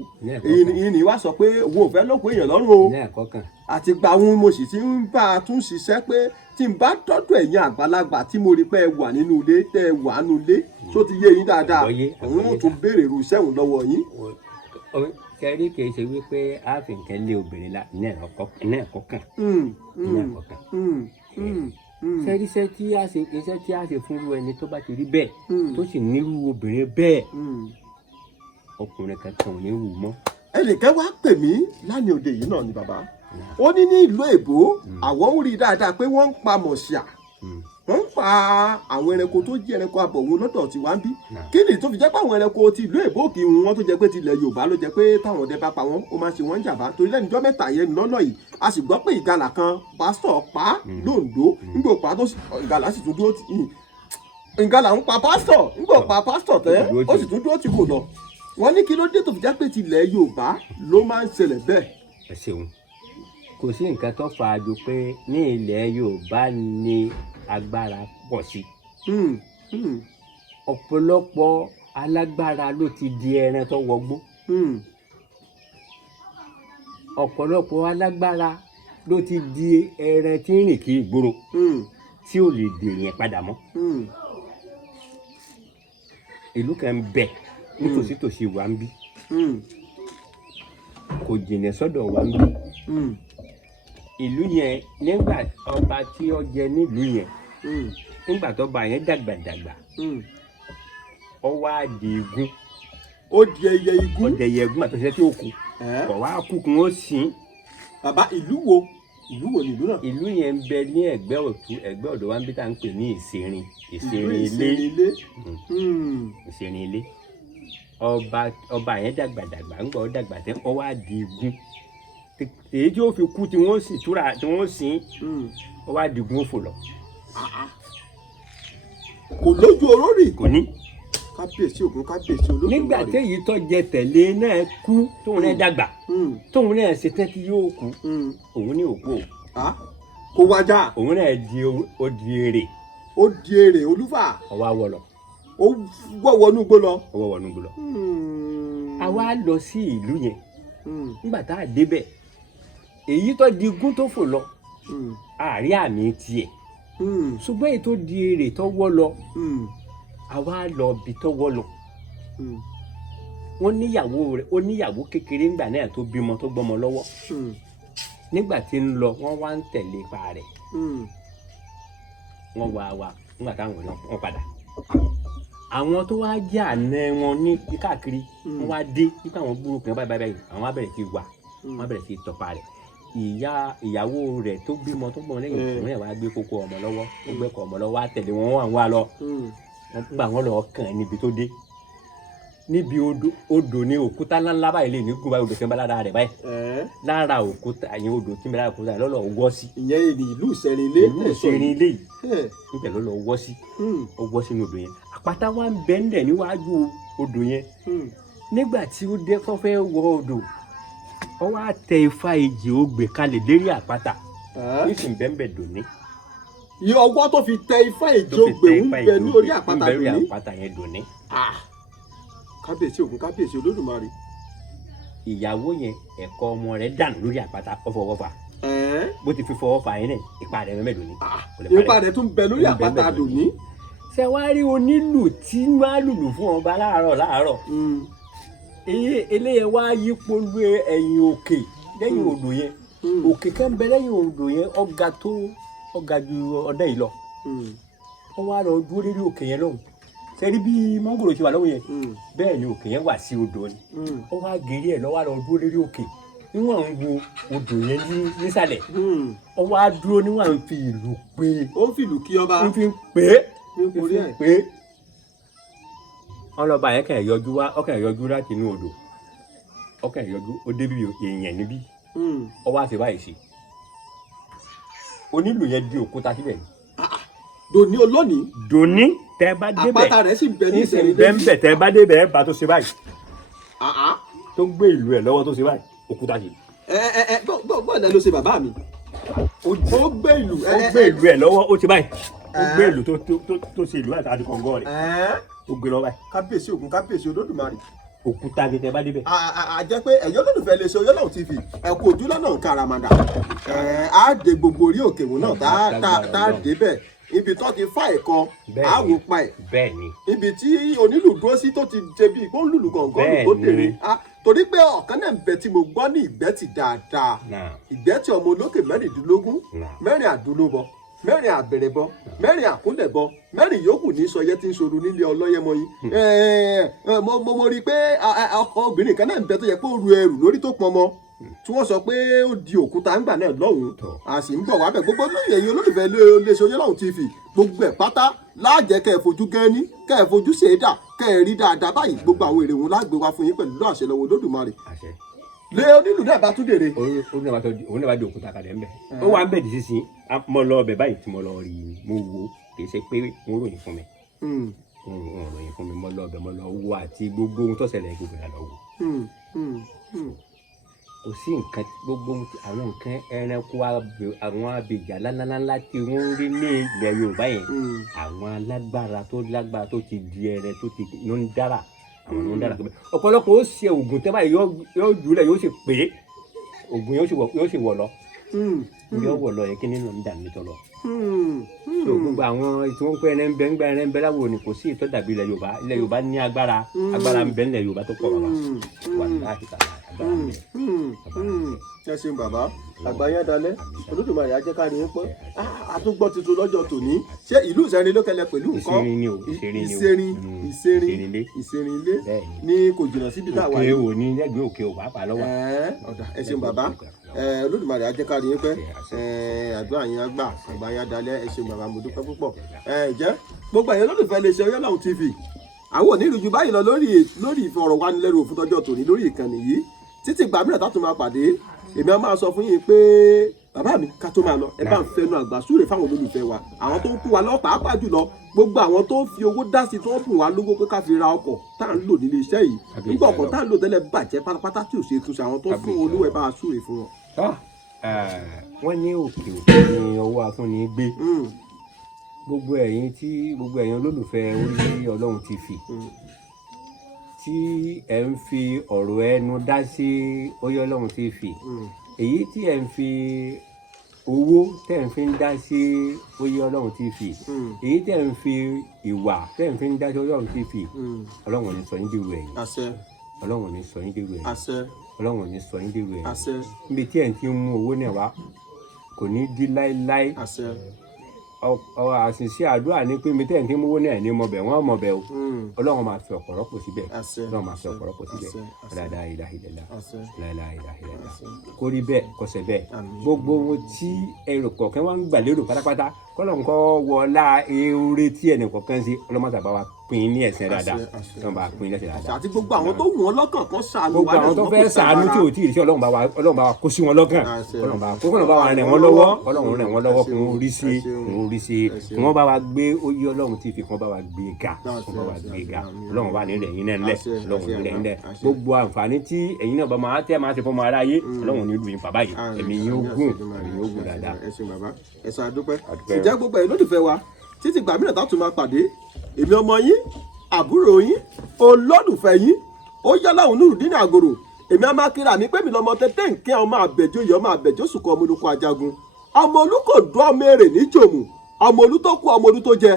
èyí ni wá sọ pé òun ò fẹ́ lóko èèyàn lọ́rùn o àti gba òun mo sì ti ń bá a tún ṣiṣẹ́ pé tí n bá dọ́dọ̀ ẹ̀yin àgbàlagbà tí mo rí pé ẹ wà nínú ilé tẹ́ ẹ wà nínú ilé tó ti yé yín dáadáa òun ò tún béèrè irú iṣẹ́ òun lọ́wọ́ yín. kẹrí kì í ṣe wípé a fi nǹkan lé obìnrin la ní ẹ̀kọ́ kan sẹ́rí iṣẹ́ tí a ṣe fún ẹni tó bá ti rí bẹ́ẹ̀ tó sì nírú obìnrin bẹ́ẹ̀ ọkùnrin kankan ò ní wù mọ́. ẹnìkan wá pè mí lánàá òde yìí náà ni bàbá ó ní ìlú èbó àwọn ń rí dáadáa pé wọ́n ń pa mọ̀ṣíà wọ́n ń pa àwọn ẹranko tó jẹ́ ẹranko abọ̀wọ́n lọ́dọ̀ tí wá ń bí kí ni tó fi jẹ́ pé àwọn ẹranko ti ìlú èbó kì í wọ́n tó jẹ́ pé tilẹ̀ Yorùbá ló jẹ́ pé táwọn ọdẹ bá pa wọ́n ó máa ṣe wọ́n jàmbá torí lẹ́nu ọjọ́ mẹ́ta yẹn lọ́nà yìí a sì gbọ́ pé ìgalà kan pásítọ̀ pa lóńdó nígbà pa tó ìgalà sì tún dúró ìgalà ń pa pásítọ̀ nígbà pa pásítọ̀ tẹ́ ó sì tún dúró tí kò lọ wọ́n ní kí ló dé tó fi jẹ́ pé tilẹ̀ Yorùbá ló máa ń ṣẹlẹ̀ bẹ́ẹ̀. ẹ ṣeun kò sí nǹkan tó fà á ju pé ní ilẹ̀ Yorùbá ni agbára pọ̀ sí. ọ̀pọ̀lọpọ̀ alágbára ló ti di ẹran tó wọgbó. ọ̀pọ̀lọpọ̀ alágbára ló ti di ẹran tí ń rìn kiri ìgboro tí ò lè dè yẹn padà mọ́. ìlú kan bẹ nítòsítòsí wa ń bí kò jìnnà sọ́dọ̀ wa ń bí. ìlú yẹn nígbà ọba tí ó jẹ nílùú yẹn nígbà tó bá yẹn dàgbàdàgbà ó wá di igun ó di ẹyẹ igun àtọ̀ṣẹ́ tí ó kù kọ̀ wá kúkú ó sìn. bàbá ìlú wo nìlú náà. ìlú yẹn ń bẹ ní ẹ̀gbẹ́ ọ̀dọ̀ wa ń bí tá à ń pè ní ìṣerin ilé ọba yẹn dàgbàdàgbà ń gbọ́ dàgbà tẹ́ ọ wá di igun èyí tí ó fi kú tí wọ́n sì túra tí wọ́n sìn ó ó wá digun ó fò lọ. kò lójú orórì. kò ní. kábíyèsí Ògún, kábíyèsí Olódùmarè. nígbà téyí tó jẹ tẹ̀lé náà kú tóun náà dàgbà tóun náà ṣe tẹ́ tí yóò kú òun ní òkú o. kò wájà. òun náà ó di èrè. ó di èrè olúfà. ọwọ́ àwọ̀ lọ. ó wọ̀ wọnú igbó lọ. ó wọ̀ wọnú igbó lọ. àwa lọ sí ìlú yẹn nígbà tá a débẹ̀ èyí tó di igún tó fò lọ àárí àmì tiẹ̀ ṣùgbọ́n èyí tó di èrè tó wọ́ lọ àwa lọ bí tó wọ́ lọ wọ́n níyàwó rẹ̀ ó níyàwó kékeré ńgbà náà tó bímọ tó gbọ́mọ lọ́wọ́ nígbà tí ń lọ wọ́n wá ń tẹ̀lé ipa rẹ̀ wọ́n wá nígbà táwọn náà wọ́n padà àwọn tó wá jẹ́ àná wọn ní káàkiri wọ́n wá dé nípa àwọn gbúrò kan báyìí àwọn á bẹ̀rẹ̀ sí wà wọ́n á bẹ̀rẹ̀ sí tọpa rẹ̀ ìyàwó rẹ̀ tó bímọ tó gbọ́n lẹ́yìn òun yẹn wá gbé kókó ọmọ lọ́wọ́ ó gbẹ́kọ̀ ọmọ lọ́wọ́ á tẹ̀lé wọn wá lọ nígbà wọn lọ kàn níbi tó dé níbi odò ní òkúta ńláńlá báyìí lè ní gùn báyìí odò tí ń bá lára rẹ̀ báyìí lára òkúta àyẹn odò tí ń bá lára òkúta lọ́lọ́ wọ́ sí. ìyẹn ìlú ìṣẹ̀rìnlé ìṣẹ̀rìnlé yìí níbẹ̀ lọ́lọ́ wọ́ sí ó wọ́ sínú odò yẹn àpáta wa ń bẹ ńlẹ̀ níwájú odò yẹn nígbà tí ó dé kọ́ fẹ́ wọ odò ó wá tẹ ifá ìjì ògbè kalẹ̀ lérí àpáta nísìnyí bẹ́ẹ̀ dòní. iye ọwọ́ tó fi tẹ ifá ìjì ògbè ń bẹ lórí àpáta dòní. lórí àpáta yẹn dòní. kábíyèsí Ògún, kábíyèsí Olódùmarè. ìyàwó yẹn ẹ̀kọ́ ọmọ rẹ̀ dànù lórí àpáta ọfọwọ́fà bó ti fi fọwọ́ fà yẹn náà ipa rẹ̀ mẹ́mẹ́ dòní. ipa rẹ̀ tún bẹ lórí àpáta dòní. ṣé wàá rí onílù tí wàá lùlù fún ọba láàárọ̀ eléyẹ wá yípo lu ẹ̀yìn òkè lẹ́yìn odò yẹn òkè kan bẹ lẹ́yìn odò yẹn ọ̀gá ju ọdẹ yìí lọ wọ́n wá lọ dúró lórí òkè yẹn lọ́hùn sẹ́rí bí mọ́ngòrò ṣe wà lọ́hùn yẹn bẹ́ẹ̀ ni òkè yẹn wà sí odò ni wọ́n wá gèrè ẹ̀ lọ́wọ́ lọ dúró lórí òkè níwọ̀n ń wo odò yẹn nísàlẹ̀ wọ́n wá dúró níwọ̀n ń fi ìlú pé ó ń fi ìlú kí ọba ń fi pé ọlọ́ba yẹn kàn yọjú wá ọkàn yọjú láti inú odò ọkàn yọjú ó débi èèyàn níbí ọwọ́ àti báyìí sí onílù yẹn di òkúta síbẹ̀ ni. dòní olónìí. dòní tẹ bá débẹ̀ àpáta rẹ̀ sì bẹ ní ìṣẹ̀lẹ̀ bẹ́ẹ̀ tẹ bá débẹ̀ ẹ bá tó ṣe báyìí tó gbé ìlú ẹ̀ lọ́wọ́ tó ṣe báyìí òkúta sí. gbọ́dọ̀ ló ṣe bàbá mi. ó gbé ìlú ẹ̀ lọ́wọ́ ó ṣe báyìí ó gbé ìlú tó ṣe ìlú àti kọ̀ǹgọ́ rẹ̀ ó gbé lọ báyìí. kábíyèsí Ògún, kábíyèsí Olódùmarè. òkúta bí tẹ bá débẹ̀. a jẹ́ pé ẹ̀yin olólùfẹ́ lè ṣe Oyọ́lọ́run TV ẹ̀kú ojú lọ́nà karamada á dé gbogbo orí òkè wọn náà tá a débẹ̀ ibi tó ti fá ẹ̀kọ́ á wò pa ẹ̀ bẹ́ẹ̀ni ibi tí onílù dúró sí tó ti jẹ bí ìgbó lùlù gọ̀ǹgọ̀ ló dèrè torí pé ọ̀kan náà ń bẹ tí mo gbọ́ ní ìgbẹ́tì dáadáa ìgbẹ́tì ọmọ olókè mẹ́rìndínlógún mẹ́rin àdúlóbọ mẹ́rin àbẹ̀rẹ̀bọ mẹ́rin àkúndẹ̀bọ mẹ́rin yòókù ní sọyẹ́ tí ń ṣoru nílé ọlọ́yẹmọ yìí mo rí i pé ọkọ obìnrin kan náà ń bẹ tó yẹ pé ó ru ẹrù lórí tó pọn mọ tí wọ́n sọ pé ó di òkúta ńgbà náà lọ́hùn-ún a sì ń bọ̀ wá bẹ̀ gbogbo lóye ẹ̀yin olólùfẹ́ iléeṣẹ́ Oyọ́lọ́run TV gbogbo ẹ̀ pátá láàjẹ́ kẹ́ ẹ̀ fojú gẹ́ni kẹ́ ẹ̀ fojú ṣèédà kẹ́ ẹ̀ rí dáadáa báyìí gbogbo àwọn èrè wọn lágbè wá fún yín pẹ̀lú àṣẹ lọ́wọ́ Olódùmarè lé onílù náà bá tún dèrè. òun náà bá di òkúta kalẹ̀ ńbẹ̀ ó wà ńbẹ̀ di sísìn mo lọ ọbẹ̀ báyìí tí mo lọ rí i mo wo kì í ṣe pé mo ròyìn fún mi ròyìn fún mi mo lọ ọbẹ̀ mo lọ wo àti gbogbo ohun tó ṣẹlẹ̀ gbogbo ẹ̀ lọ wo kò sí nǹkan gbogbo àwọn nǹkan ẹranko àwọn abìjà ńláńlá tí wọ́n rí ní ilẹ̀ Yorùbá yẹn àwọn alágbára tó ti di ẹrẹ tó ti ló ń dára àwọn ló ń dára tó bẹ ọ̀pọ̀lọpọ̀ ó ṣe oògùn tẹ́ báyìí yóò jùlẹ̀ yóò sì pé oògùn yóò sì wọ̀ lọ yóò wọ̀ lọ yẹn kí nínú ń dà mí tọ́ lọ. so gbogbo àwọn tí wọ́n ń pẹ́ ẹrẹ́ ń bẹ láwo ni kò sí ìtọ́ dàbí ilẹ̀ Yorùbá ní agbára ń bẹ nílẹ̀ Yorùbá tó pọ̀ bàbá wà láti tàbí agbára ń bẹ. ẹ ṣeun bàbá àgbáyé dalẹ̀ Olódùmarè á jẹ́ ká rí yín pẹ́ àtúgbọ́ tuntun lọ́jọ́ tòní ṣé ìlú Ìṣẹ̀rin ló kẹlẹ̀ pẹ̀lú nǹkan Ìṣẹ̀rin ilé ní kò jìnnà síbi tá a wà yìí òkè òní lẹ́gbẹ̀ẹ́ òkè ò pàápàá lọ́wọ́. ẹ ṣeun bàbá Olódùmarè á jẹ́ ká rí yín pẹ́ àdúrà yín á gbà àgbáyé dalẹ̀ ẹ ṣeun bàbá mo dúpẹ́ púpọ̀ jẹ́ gbogbo ẹ̀yin olólùfẹ́ lè ṣe Oyọ́lọ́run TV àwọn onírúurú báyìí lọ lórí ìfọ̀rọ̀wánilẹ́nuwò fún tọ́jọ́ tòní lórí ìkànnì yìí títí ìgbà mìíràn tá tún máa pàdé èmi á máa sọ fún yín pé bàbá mi ká tó máa lọ ẹ bá ń fẹnu àgbà súre fáwọn olólùfẹ́ wa àwọn tó ń kú wa lọ pàápàá jùlọ gbogbo àwọn tó ń fi owó dá sí tó ń bùn wá lówó pé ká fi ra ọkọ̀ tá à ń lò nílé iṣẹ́ yìí nígbà ọkọ̀ tá à ń lò tẹ́lẹ̀ bàjẹ́ pátápátá tí ò ṣe túnṣe àwọn tó fún olówó ẹ bá a súre fún wọn. wọ́n ní òkè òkè ni ọwọ́ afúnni gbé gbogbo ẹ̀yin olólùfẹ́ orí Ọlọ́run TV tí ẹ ń fi ọ̀rọ̀ ẹnu dá sí orí Ọlọ́run TV èyí tí ẹ ń fi owó tẹ́ ń fi ń dá sí orí Ọlọ́run TV èyí tẹ́ ń fi ìwà tẹ́ ń fi ń dá sí Ọlọ́run TV Ọlọ́run ní sọ yín dèrò ẹ̀yìn Ọlọ́run ní sọ yín dèrò ẹ̀yìn Ọlọ́run ní sọ yín dèrò ẹ̀yìn níbi tí ẹ̀ ń ti mú owó náà wá kò ní di láéláé àṣìṣe àdúrà ní pé mi tẹ́ ń tí mówó náà ní mọ̀bẹ̀ wọ́n mọ̀bẹ̀ o Ọlọ́run máa fi ọ̀pọ̀ rọ́pò síbẹ̀ Ọlọ́run máa fi ọ̀pọ̀ rọ́pò síbẹ̀ la ilaha illallah la ilaha illallah kó rí bẹ́ẹ̀ kọsẹ̀ bẹ́ẹ̀ gbogbo ohun tí ẹrù kọ̀ọ̀kan wá ń gbà lérò pátápátá kọ́lọ́n kọ́ wọlá eré tí ẹnì kọ̀ọ̀kan sí ọlọ́mọdé bá wa pín ní ẹ̀sìn dáadáa Ọlọ́run bá wa pín lẹ́sìn dáadáa àti gbogbo àwọn tó wù wọ́n lọ́kàn kan ṣàánú gbogbo àwọn tó fẹ́ ṣàánú tí ò tí ì rí sí Ọlọ́run bá wa kó sí wọn lọ́kàn Ọlọ́run bá wa rìn wọ́n lọ́wọ́ Ọlọ́run rìn wọ́n lọ́wọ́ kún orí sí kí wọ́n bá wa gbé oyè Ọlọ́run TV kí wọ́n bá wa gbé ga Ọlọ́run wà nílẹ̀ yín náà ńlẹ̀ Ọlọ́run nílẹ̀ yín náà gbogbo àǹfààní tí ẹ̀yin náà bá máa tẹ́ máa ṣe fún ọmọ aráyé Ọlọ́run ní ìlú yín bàbá yìí ẹ̀mí yín ó gùn dáadáa. ẹ ṣé àdúpẹ́ ìjẹ́ gbogbo ẹ̀ lódìfẹ́ wa títí gbà mìíràn tátùn máa pàdé èmi ọmọ yín àbúrò yín olólùfẹ́ yín ó yálà Onírùdín Àgòrò èmi á máa kíra mi pé mi lọmọ tètè ń kí ọmọ àbẹ̀jọyọ̀ ọmọ àbẹ̀jọ́sùn kan ọmọ olùkọ́ ajagun ọmọ olùkọ́dún ọmọ èrè níjòmù ọmọ olú tó kú ọmọ olú tó jẹ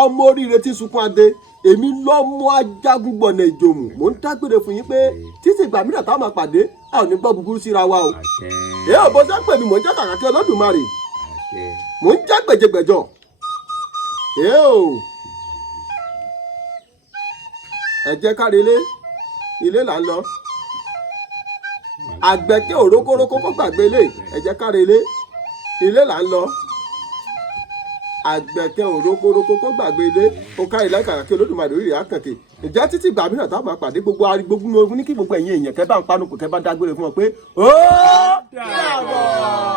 ọmọ oríire tí sunkún adé èmi lọ́mọ ajagun gbọ̀nà ìjòmù mò ń dágbére fún yín pé títí ìgbà mìíràn táwọn máa pàdé a ò ní gbọ́ búburú síra wa o èyí ò bó ṣe pè mí mò ń jẹ́ kàkàkí Olódùmarè mò ń jẹ́ gbèjègbèjọ ẹ jẹ́ káre ilé là ń lọ àgbẹ̀kẹ́ òrókórókó kó gbàgbé ilé ẹ jẹ́ káre ilé là ń lọ àgbẹ̀kẹ́ òrókórókó kó gbàgbé ilé ó káre láìkàrà kí Olódùmarè orí rẹ̀ á kànkè ìjà títí ìgbà mìíràn táwọn máa pàdé gbogbo ní kí gbogbo ẹ̀yin èèyàn kẹ́ bá ń panupọ̀ kẹ́ bá dágbére fún wọn pé ó dàbọ̀.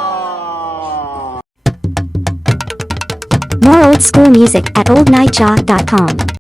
More old school music at oldnightjaw.com.